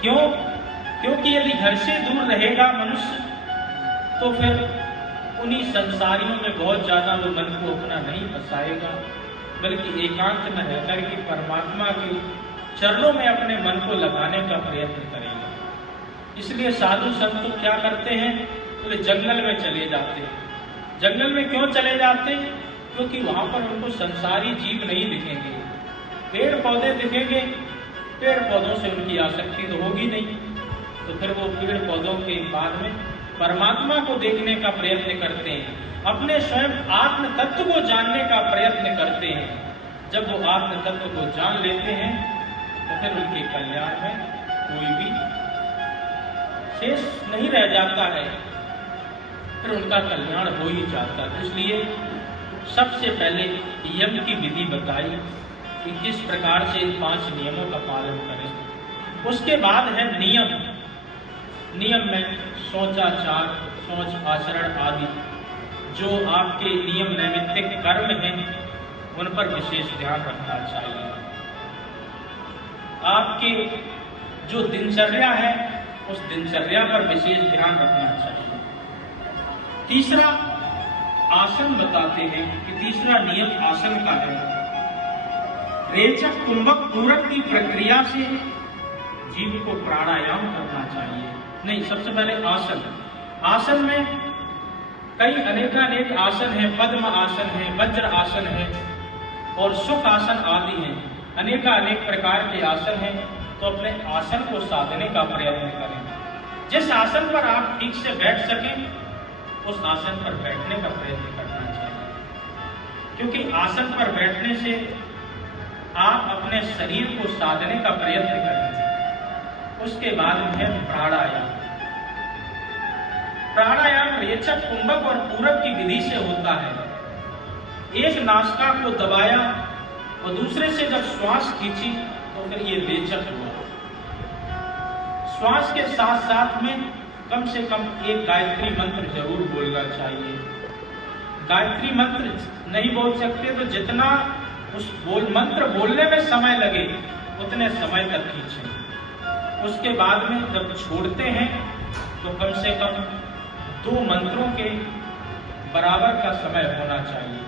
क्यों? क्योंकि यदि घर से दूर रहेगा मनुष्य तो फिर उन्हीं संसारियों में बहुत ज्यादा वो मन को अपना नहीं फंसाएगा, बल्कि एकांत में रहकर के परमात्मा के चरणों में अपने मन को लगाने का प्रयत्न करेगा। इसलिए साधु संत क्या करते हैं, तो जंगल में चले जाते हैं। जंगल में क्यों चले जाते हैं? क्योंकि वहां पर उनको संसारी जीव नहीं दिखेंगे, पेड़ पौधे दिखेंगे। पेड़ पौधों से उनकी आसक्ति तो होगी नहीं, तो फिर वो पेड़ पौधों के बाद में परमात्मा को देखने का प्रयत्न करते हैं, अपने स्वयं आत्म तत्व को जानने का प्रयत्न करते हैं। जब वो आत्म तत्व को जान लेते हैं तो फिर उनके कल्याण में कोई भी शेष नहीं रह जाता है, फिर उनका कल्याण हो ही जाता है। इसलिए सबसे पहले यम की विधि बताई कि किस प्रकार से इन 5 नियमों का पालन करें। उसके बाद है नियम। नियम में शौचाचार, शौच आचरण आदि जो आपके नियम नैमित्तिक कर्म हैं, उन पर विशेष ध्यान रखना चाहिए। आपके जो दिनचर्या है उस दिनचर्या पर विशेष ध्यान रखना चाहिए। तीसरा आसन बताते हैं कि तीसरा नियम आसन का है, रेचक कुंभक पूरक की प्रक्रिया से जीव को प्राणायाम करना चाहिए। नहीं, सबसे पहले आसन। आसन में कई अनेकानेक आसन है, पद्म आसन है, वज्र आसन है और सुख आसन आदि हैं। अनेकानेक प्रकार के आसन हैं, तो अपने आसन को साधने का प्रयत्न करें। जिस आसन पर आप ठीक से बैठ सकें उस आसन पर बैठने का प्रयत्न करना चाहिए, क्योंकि आसन पर बैठने से आप अपने शरीर को साधने का प्रयत्न करेंगे। उसके बाद है प्राणायाम। प्राणायाम रेचक कुंभक और पूरक की विधि से होता है। एक नासिका को दबाया और दूसरे से जब श्वास खींची तो फिर ये रेचक हुआ। श्वास के साथ साथ में कम से कम एक गायत्री मंत्र जरूर बोलना चाहिए। गायत्री मंत्र नहीं बोल सकते तो जितना उस मंत्र बोलने में समय लगे उतने समय तक खींचें। उसके बाद में जब छोड़ते हैं तो कम से कम 2 मंत्रों के बराबर का समय होना चाहिए।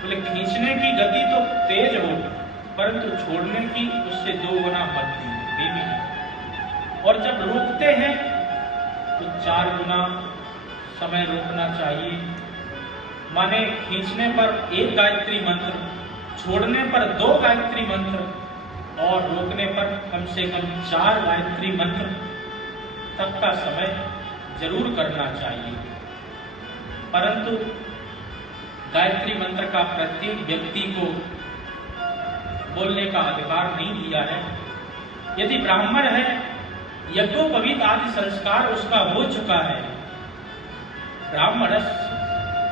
बोले खींचने की गति तो तेज हो, परंतु छोड़ने की उससे 2 गुना धीमी है। और जब रोकते हैं तो 4 गुना समय रोकना चाहिए। माने खींचने पर 1 गायत्री मंत्र, छोड़ने पर 2 गायत्री मंत्र और रोकने पर कम से कम 4 गायत्री मंत्र तक का समय जरूर करना चाहिए। परंतु गायत्री मंत्र का प्रत्येक व्यक्ति को बोलने का अधिकार नहीं दिया है। यदि ब्राह्मण है, यज्ञोपवीत आदि संस्कार उसका हो चुका है, ब्राह्मणस्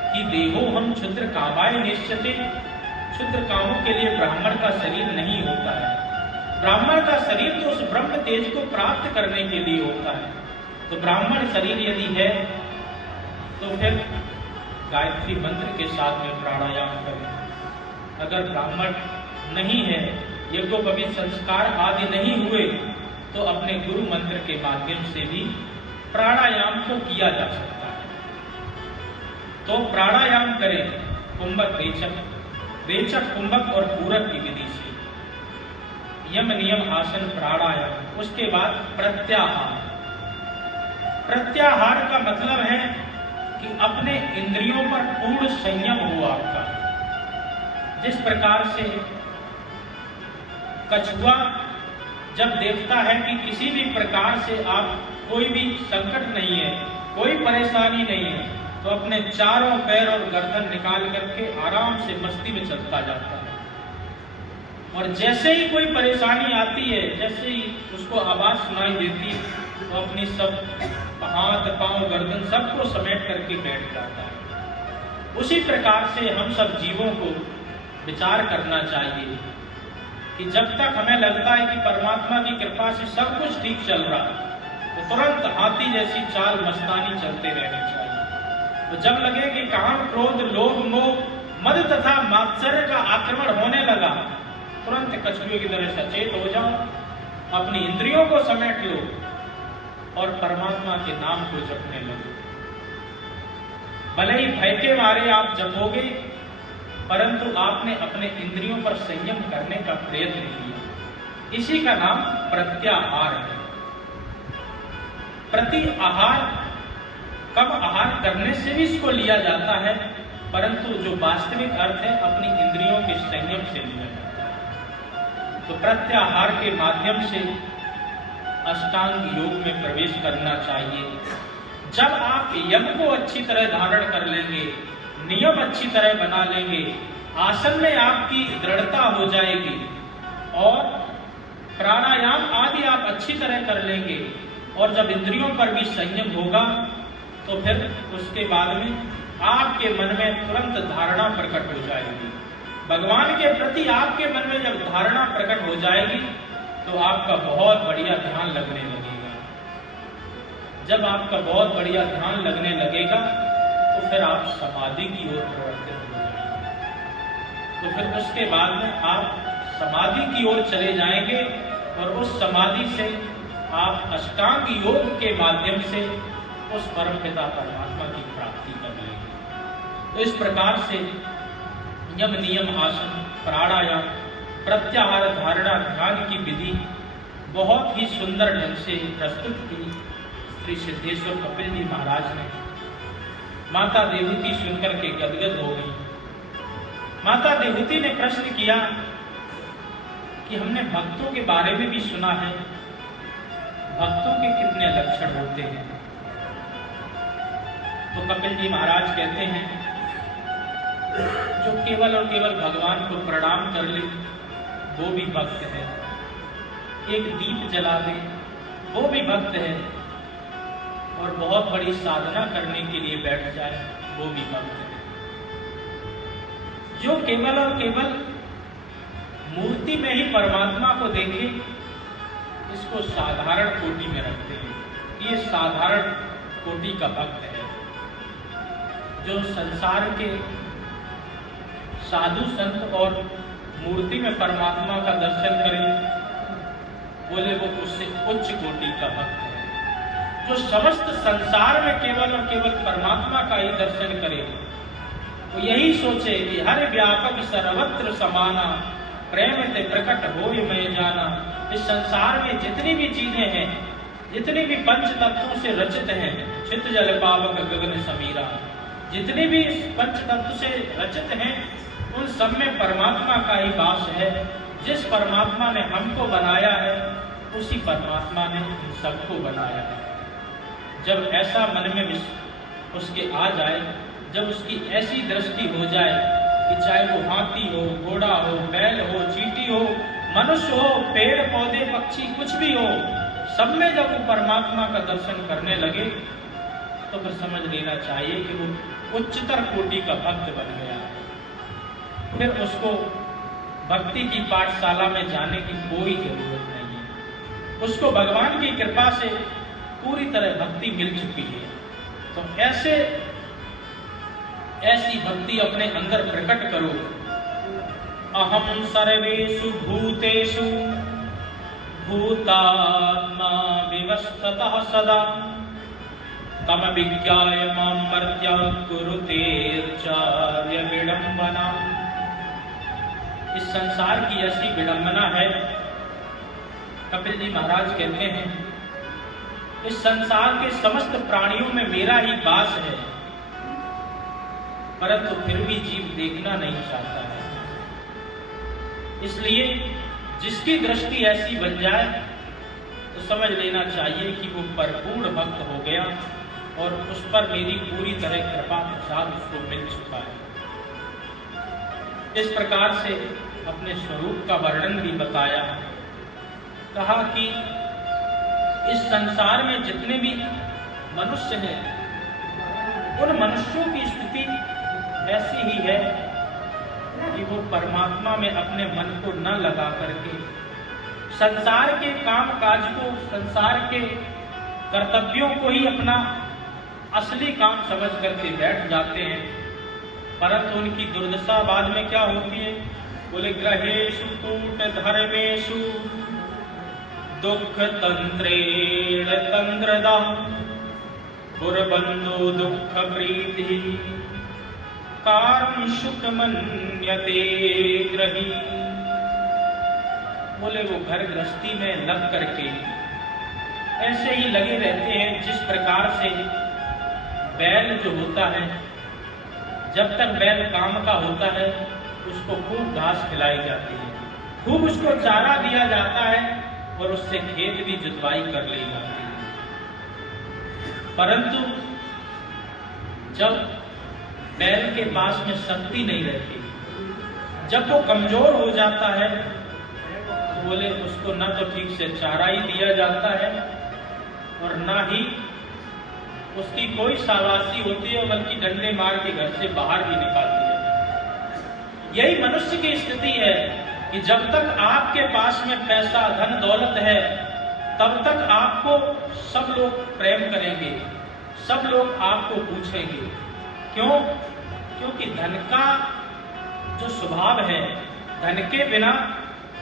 कि देहो हम क्षुद्र कामाय निश्चते, क्षुद्र कामों के लिए ब्राह्मण का शरीर नहीं होता है। ब्राह्मण का शरीर तो उस ब्रह्म तेज को प्राप्त करने के लिए होता है। तो ब्राह्मण शरीर यदि है तो फिर गायत्री मंत्र के साथ में प्राणायाम करें। अगर ब्राह्मण नहीं है, यज्ञोपवीत संस्कार आदि नहीं हुए, तो अपने गुरु मंत्र के माध्यम से भी प्राणायाम को किया जा सकता है। तो प्राणायाम करें कुंभक रेचक कुंभक और पूरक की विधि से। यम नियम आसन प्राणायाम। उसके बाद प्रत्याहार। प्रत्याहार का मतलब है कि अपने इंद्रियों पर पूर्ण संयम हो आपका। जिस प्रकार से कछुआ जब देखता है कि किसी भी प्रकार से आप कोई भी संकट नहीं है, कोई परेशानी नहीं है, तो अपने चारों पैर और गर्दन निकाल करके आराम से मस्ती में चलता जाता है। और जैसे ही कोई परेशानी आती है, जैसे ही उसको आवाज सुनाई देती है, तो अपनी सब हाथ पांव गर्दन सबको समेट करके बैठ जाता है। उसी प्रकार से हम सब जीवों को विचार करना चाहिए कि जब तक हमें लगता है कि परमात्मा की कृपा से सब कुछ ठीक चल रहा है, तो तुरंत हाथी जैसी चाल मस्तानी चलते रहनी चाहिए। तो जब लगे कि काम क्रोध लोभ मोह मद तथा मात्सर्य का आक्रमण होने लगा, तुरंत कछुए की तरह सचेत हो जाओ, अपनी इंद्रियों को समेट लो और परमात्मा के नाम को जपने लगो। भले ही भय के मारे आप जपोगे, परंतु आपने अपने इंद्रियों पर संयम करने का प्रयत्न किया। इसी का नाम प्रत्याहार है। प्रति आहार, कम आहार करने से भी इसको लिया जाता है, परंतु जो वास्तविक अर्थ है अपनी इंद्रियों के संयम से लिया जाता है। तो प्रत्याहार के माध्यम से अष्टांग योग में प्रवेश करना चाहिए। जब आप यम को अच्छी तरह धारण कर लेंगे, नियम अच्छी तरह बना लेंगे, आसन में आपकी दृढ़ता हो जाएगी और प्राणायाम आदि आप अच्छी तरह कर लेंगे, और जब इंद्रियों पर भी संयम होगा तो फिर उसके बाद में आपके मन में तुरंत धारणा प्रकट हो जाएगी। भगवान के प्रति आपके मन में जब धारणा प्रकट हो जाएगी तो आपका बहुत बढ़िया ध्यान लगने लगेगा। जब आपका बहुत बढ़िया ध्यान लगने लगेगा तो फिर आप समाधि की ओर प्रवर्तित हो जाएंगे। तो फिर उसके बाद में आप समाधि की ओर चले जाएंगे और उस समाधि से आप अष्टांग योग के माध्यम से उस परम पिता परमात्मा की प्राप्ति कर लेंगे। तो इस प्रकार से यम नियम आसन, प्राणायाम, प्रत्याहार, धारणा, ध्यान की विधि बहुत ही सुंदर ढंग से प्रस्तुत की श्री सिद्धेश्वर कपिल जी महाराज ने। माता देवहूति सुनकर के गदगद हो गई। माता देवहूति ने प्रश्न किया कि हमने भक्तों के बारे में भी सुना है, भक्तों के कितने लक्षण होते हैं? तो कपिल जी महाराज कहते हैं, जो केवल और केवल भगवान को प्रणाम कर ले वो भी भक्त है, एक दीप जला दे वो भी भक्त है, और बहुत बड़ी साधना करने के लिए बैठ जाए वो भी भक्त है। जो केवल और केवल मूर्ति में ही परमात्मा को देखे, इसको साधारण कोटि में रखते हैं। ये साधारण कोटि का भक्त है। जो संसार के साधु संत और मूर्ति में परमात्मा का दर्शन करे, बोले वो उससे उच्च कोटि का भक्त है। जो समस्त संसार में केवल और केवल परमात्मा का ही दर्शन करे, वो यही सोचे कि हर व्यापक सर्वत्र समाना, प्रेम ते प्रकट होय मैं जाना। इस संसार में जितनी भी चीजें हैं, जितनी भी पंच तत्वों से रचित हैं, चित्त जल पावक गगन समीरा, जितनी भी इस पंच तत्व से रचित हैं, उन सब में परमात्मा का ही वास है। जिस परमात्मा ने हमको बनाया है, उसी परमात्मा ने इन सबको बनाया है। जब ऐसा मन में उसके आ जाए, जब उसकी ऐसी दृष्टि हो जाए कि चाहे वो हाथी हो, घोड़ा हो, बैल हो, चींटी हो, मनुष्य हो, पेड़ पौधे पक्षी कुछ भी हो, सब में जब वो परमात्मा का दर्शन करने लगे, तो फिर समझ लेना चाहिए कि वो उच्चतर कोटि का भक्त बन गया है। फिर उसको भक्ति की पाठशाला में जाने की कोई जरूरत नहीं है। उसको भगवान की कृपा से पूरी तरह भक्ति मिल चुकी है। तो ऐसी भक्ति अपने अंदर प्रकट करो। अहम सर्वेषु भूतेषु भूतात्मा विवस्थतः सदा तम विज्ञाय मां मर्त्य कुरुतेर्चार्य विडम्बना। इस संसार की ऐसी विडम्बना है, कपिल जी महाराज कहते हैं, इस संसार के समस्त प्राणियों में मेरा ही वास है, परंतु फिर भी जीव देखना नहीं चाहता है। इसलिए जिसकी दृष्टि ऐसी बन जाए तो समझ लेना चाहिए कि वो परिपूर्ण भक्त हो गया और उस पर मेरी पूरी तरह कृपा प्रसाद उसको मिल चुका है। इस प्रकार से अपने स्वरूप का वर्णन भी बताया। कहा कि इस संसार में जितने भी मनुष्य हैं, उन मनुष्यों की स्थिति ऐसी ही है कि वो परमात्मा में अपने मन को न लगा करके संसार के काम काज को, संसार के कर्तव्यों को ही अपना असली काम समझ करके बैठ जाते हैं। परंतु उनकी दुर्दशा बाद में क्या होती है? बोले ग्रहेषु कूट धर्मेषु दुख तंत्रेण तंत्रदा पुरबंधो दुख प्रीति कारण सुख मन्यते ग्रही। बोले वो घर गृहस्थी में लग करके ऐसे ही लगे रहते हैं जिस प्रकार से बैल जो होता है, जब तक बैल काम का होता है उसको खूब घास खिलाई जाती है, खूब उसको चारा दिया जाता है और उससे खेत भी जुतवाई कर ली जाती है। परंतु जब बैल के पास में शक्ति नहीं रहती, जब वो कमजोर हो जाता है, तो बोले उसको न तो ठीक से चारा ही दिया जाता है और न ही उसकी कोई शाबाशी होती है, बल्कि डंडे मार के घर से बाहर भी निकाल दिया जाता है। यही मनुष्य की स्थिति है कि जब तक आपके पास में पैसा धन दौलत है, तब तक आपको सब लोग प्रेम करेंगे, सब लोग आपको पूछेंगे। क्यों? क्योंकि धन का जो स्वभाव है, धन के बिना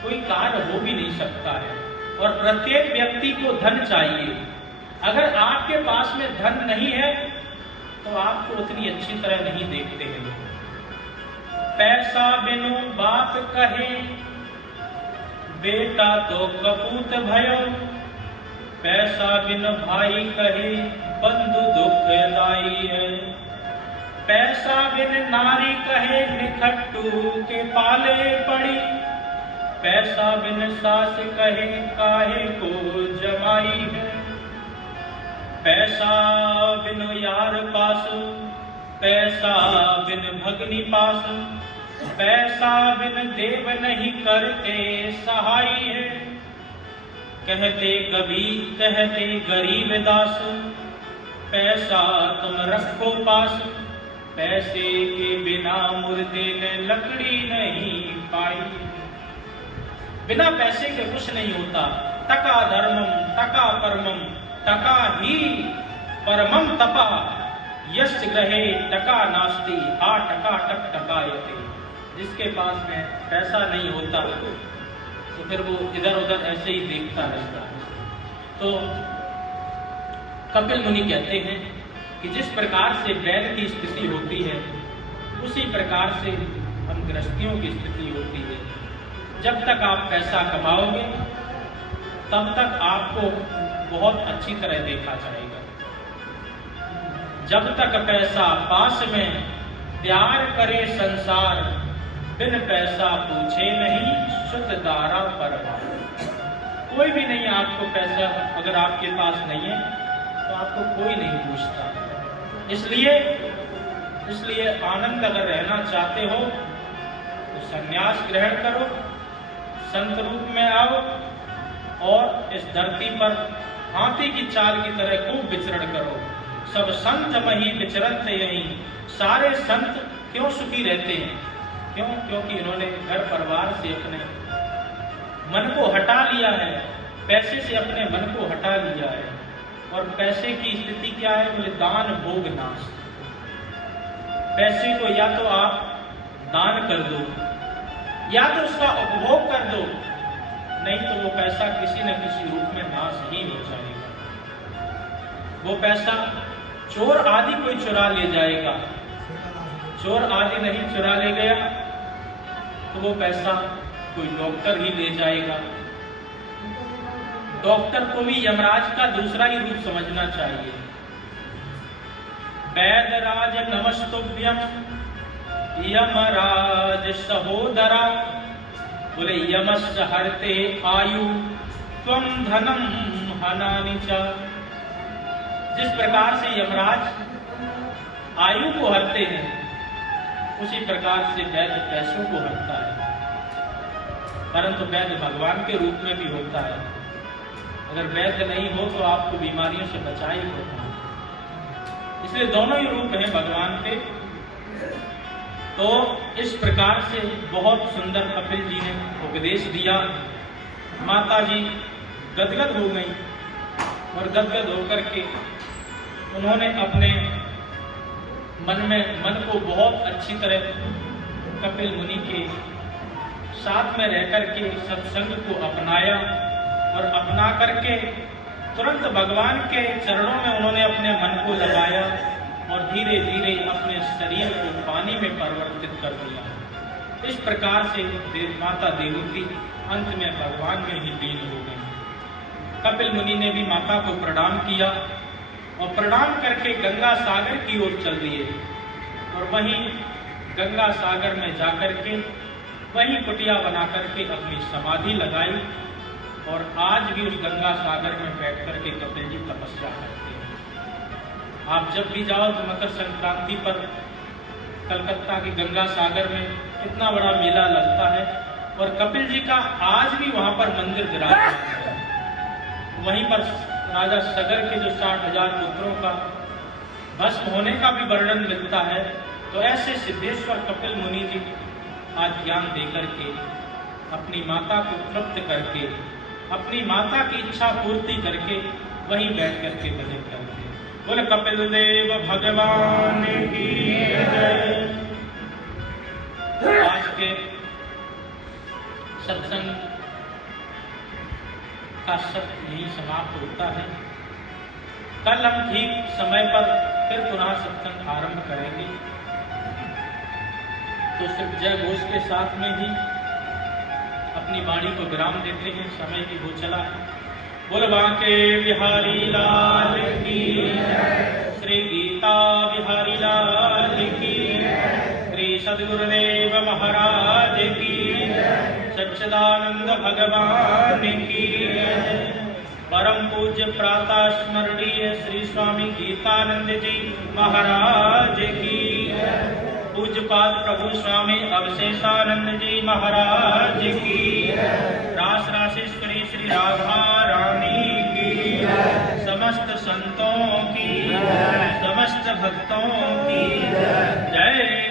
कोई कार्य हो भी नहीं सकता है। और प्रत्येक व्यक्ति को धन चाहिए। अगर आपके पास में धन नहीं है तो आपको उतनी अच्छी तरह नहीं देखते हैं लोग। पैसा बिनु बाप कहे, बेटा तो कपूत भयो। पैसा बिन भाई कहे, बंधु दुखदाई है। पैसा बिन नारी कहे, निखट्टू के पाले पड़ी। पैसा बिन सास कहे, काहे को जमाई है। पैसा बिन यार पास, पैसा बिन भगनी पास। पैसा बिन देव नहीं करते सहाय है। कहते गरीब दास, पैसा तुम रखो पास। पैसे के बिना मुर्दे ने लकड़ी नहीं पाई। बिना पैसे के कुछ नहीं होता। टका धर्मम टका परमम, टका ही परमम तपा। यश ग्रहे टका नास्ति, आ टका टक टकायते। जिसके पास में पैसा नहीं होता तो फिर वो इधर उधर ऐसे ही देखता रहता है। तो कपिल मुनि कहते हैं कि जिस प्रकार से बैल की स्थिति होती है उसी प्रकार से हम गृहस्थियों की स्थिति होती है। जब तक आप पैसा कमाओगे तब तक आपको बहुत अच्छी तरह देखा जाएगा। जब तक पैसा पास में, प्यार करे संसार। बिन पैसा पूछे नहीं, शुद्ध दारा परवार। कोई भी नहीं आपको पैसा अगर आपके पास नहीं है तो आपको कोई नहीं पूछता। इसलिए आनंद अगर रहना चाहते हो तो संन्यास ग्रहण करो, संत रूप में आओ और इस धरती पर हाथी की चाल की तरह खूब विचरण करो। सब संत मही विचरत यहीं। सारे संत क्यों सुखी रहते हैं? क्यों? क्योंकि इन्होंने घर परिवार से अपने मन को हटा लिया है, पैसे से अपने मन को हटा लिया है। और पैसे की स्थिति क्या है? बोले दान भोग नाश। पैसे को या तो आप दान कर दो या तो उसका उपभोग कर दो, नहीं तो वो पैसा किसी न किसी रूप में नाश ही हो जाएगा। वो पैसा चोर आदि कोई चुरा ले जाएगा। चोर आदि नहीं चुरा ले गया तो वो पैसा कोई डॉक्टर ही ले जाएगा। डॉक्टर को भी यमराज का दूसरा ही रूप समझना चाहिए। वैदराज नमस्तुभ्यम यमराज सहोदरा। बोले यमस्य हरते आयु त्वं धनम हनानि च। जिस प्रकार से यमराज आयु को हरते हैं उसी प्रकार से वैद्य पैसों को हरता है। परंतु वैद्य भगवान के रूप में भी होता है। अगर वैद्य नहीं हो तो आपको बीमारियों से बचा ही होगा। इसलिए दोनों ही रूप हैं भगवान के। तो इस प्रकार से बहुत सुंदर कपिल जी ने उपदेश दिया। माता जी गदगद हो गई और गदगद होकर के उन्होंने अपने मन को बहुत अच्छी तरह कपिल मुनि के साथ में रहकर के सत्संग को अपनाया और अपना करके तुरंत भगवान के चरणों में उन्होंने अपने मन को लगाया और धीरे धीरे अपने शरीर को पानी में परिवर्तित कर दिया। इस प्रकार से माता देवहूति अंत में भगवान में ही लीन हो गई। कपिल मुनि ने भी माता को प्रणाम किया और प्रणाम करके गंगा सागर की ओर चल दिए और वहीं गंगा सागर में जाकर के वहीं कुटिया बना करके अपनी समाधि लगाई। और आज भी उस गंगा सागर में बैठ करके कपिल जी तपस्या करते हैं। आप जब भी जाओ तो मकर संक्रांति पर कलकत्ता की गंगा सागर में कितना बड़ा मेला लगता है और कपिल जी का आज भी वहां पर मंदिर विराजमान है। वहीं पर राजा सगर के जो 60,000 पुत्रों का भस्म होने का भी वर्णन मिलता है। तो ऐसे सिद्धेश्वर कपिल मुनि जी आज ज्ञान देकर के अपनी माता को तृप्त करके अपनी माता की इच्छा पूर्ति करके वहीं बैठ करके भजन करते हैं। बोले कपिल देव भगवान की जय। आज के सत्संग का सत्र यही समाप्त होता है। कल हम ठीक समय पर फिर पुनः सत्संग आरंभ करेंगे। तो सिर्फ जय घोष के साथ में ही अपनी वाणी को विराम देते हैं, समय की हो चला है। बोल बांके बिहारी लाल की, श्री गीता बिहारी लाल की, श्री सद्गुरुदेव महाराज की, सच्चिदानंद भगवान की, परम पूज्य प्रातः स्मरणीय श्री स्वामी गीतानंद जी महाराज की, पूज्यपाद प्रभु स्वामी अवशेषानंद जी महाराज की, रास रासेश्वरी श्री राधा रानी की, समस्त संतों की, समस्त भक्तों की जय।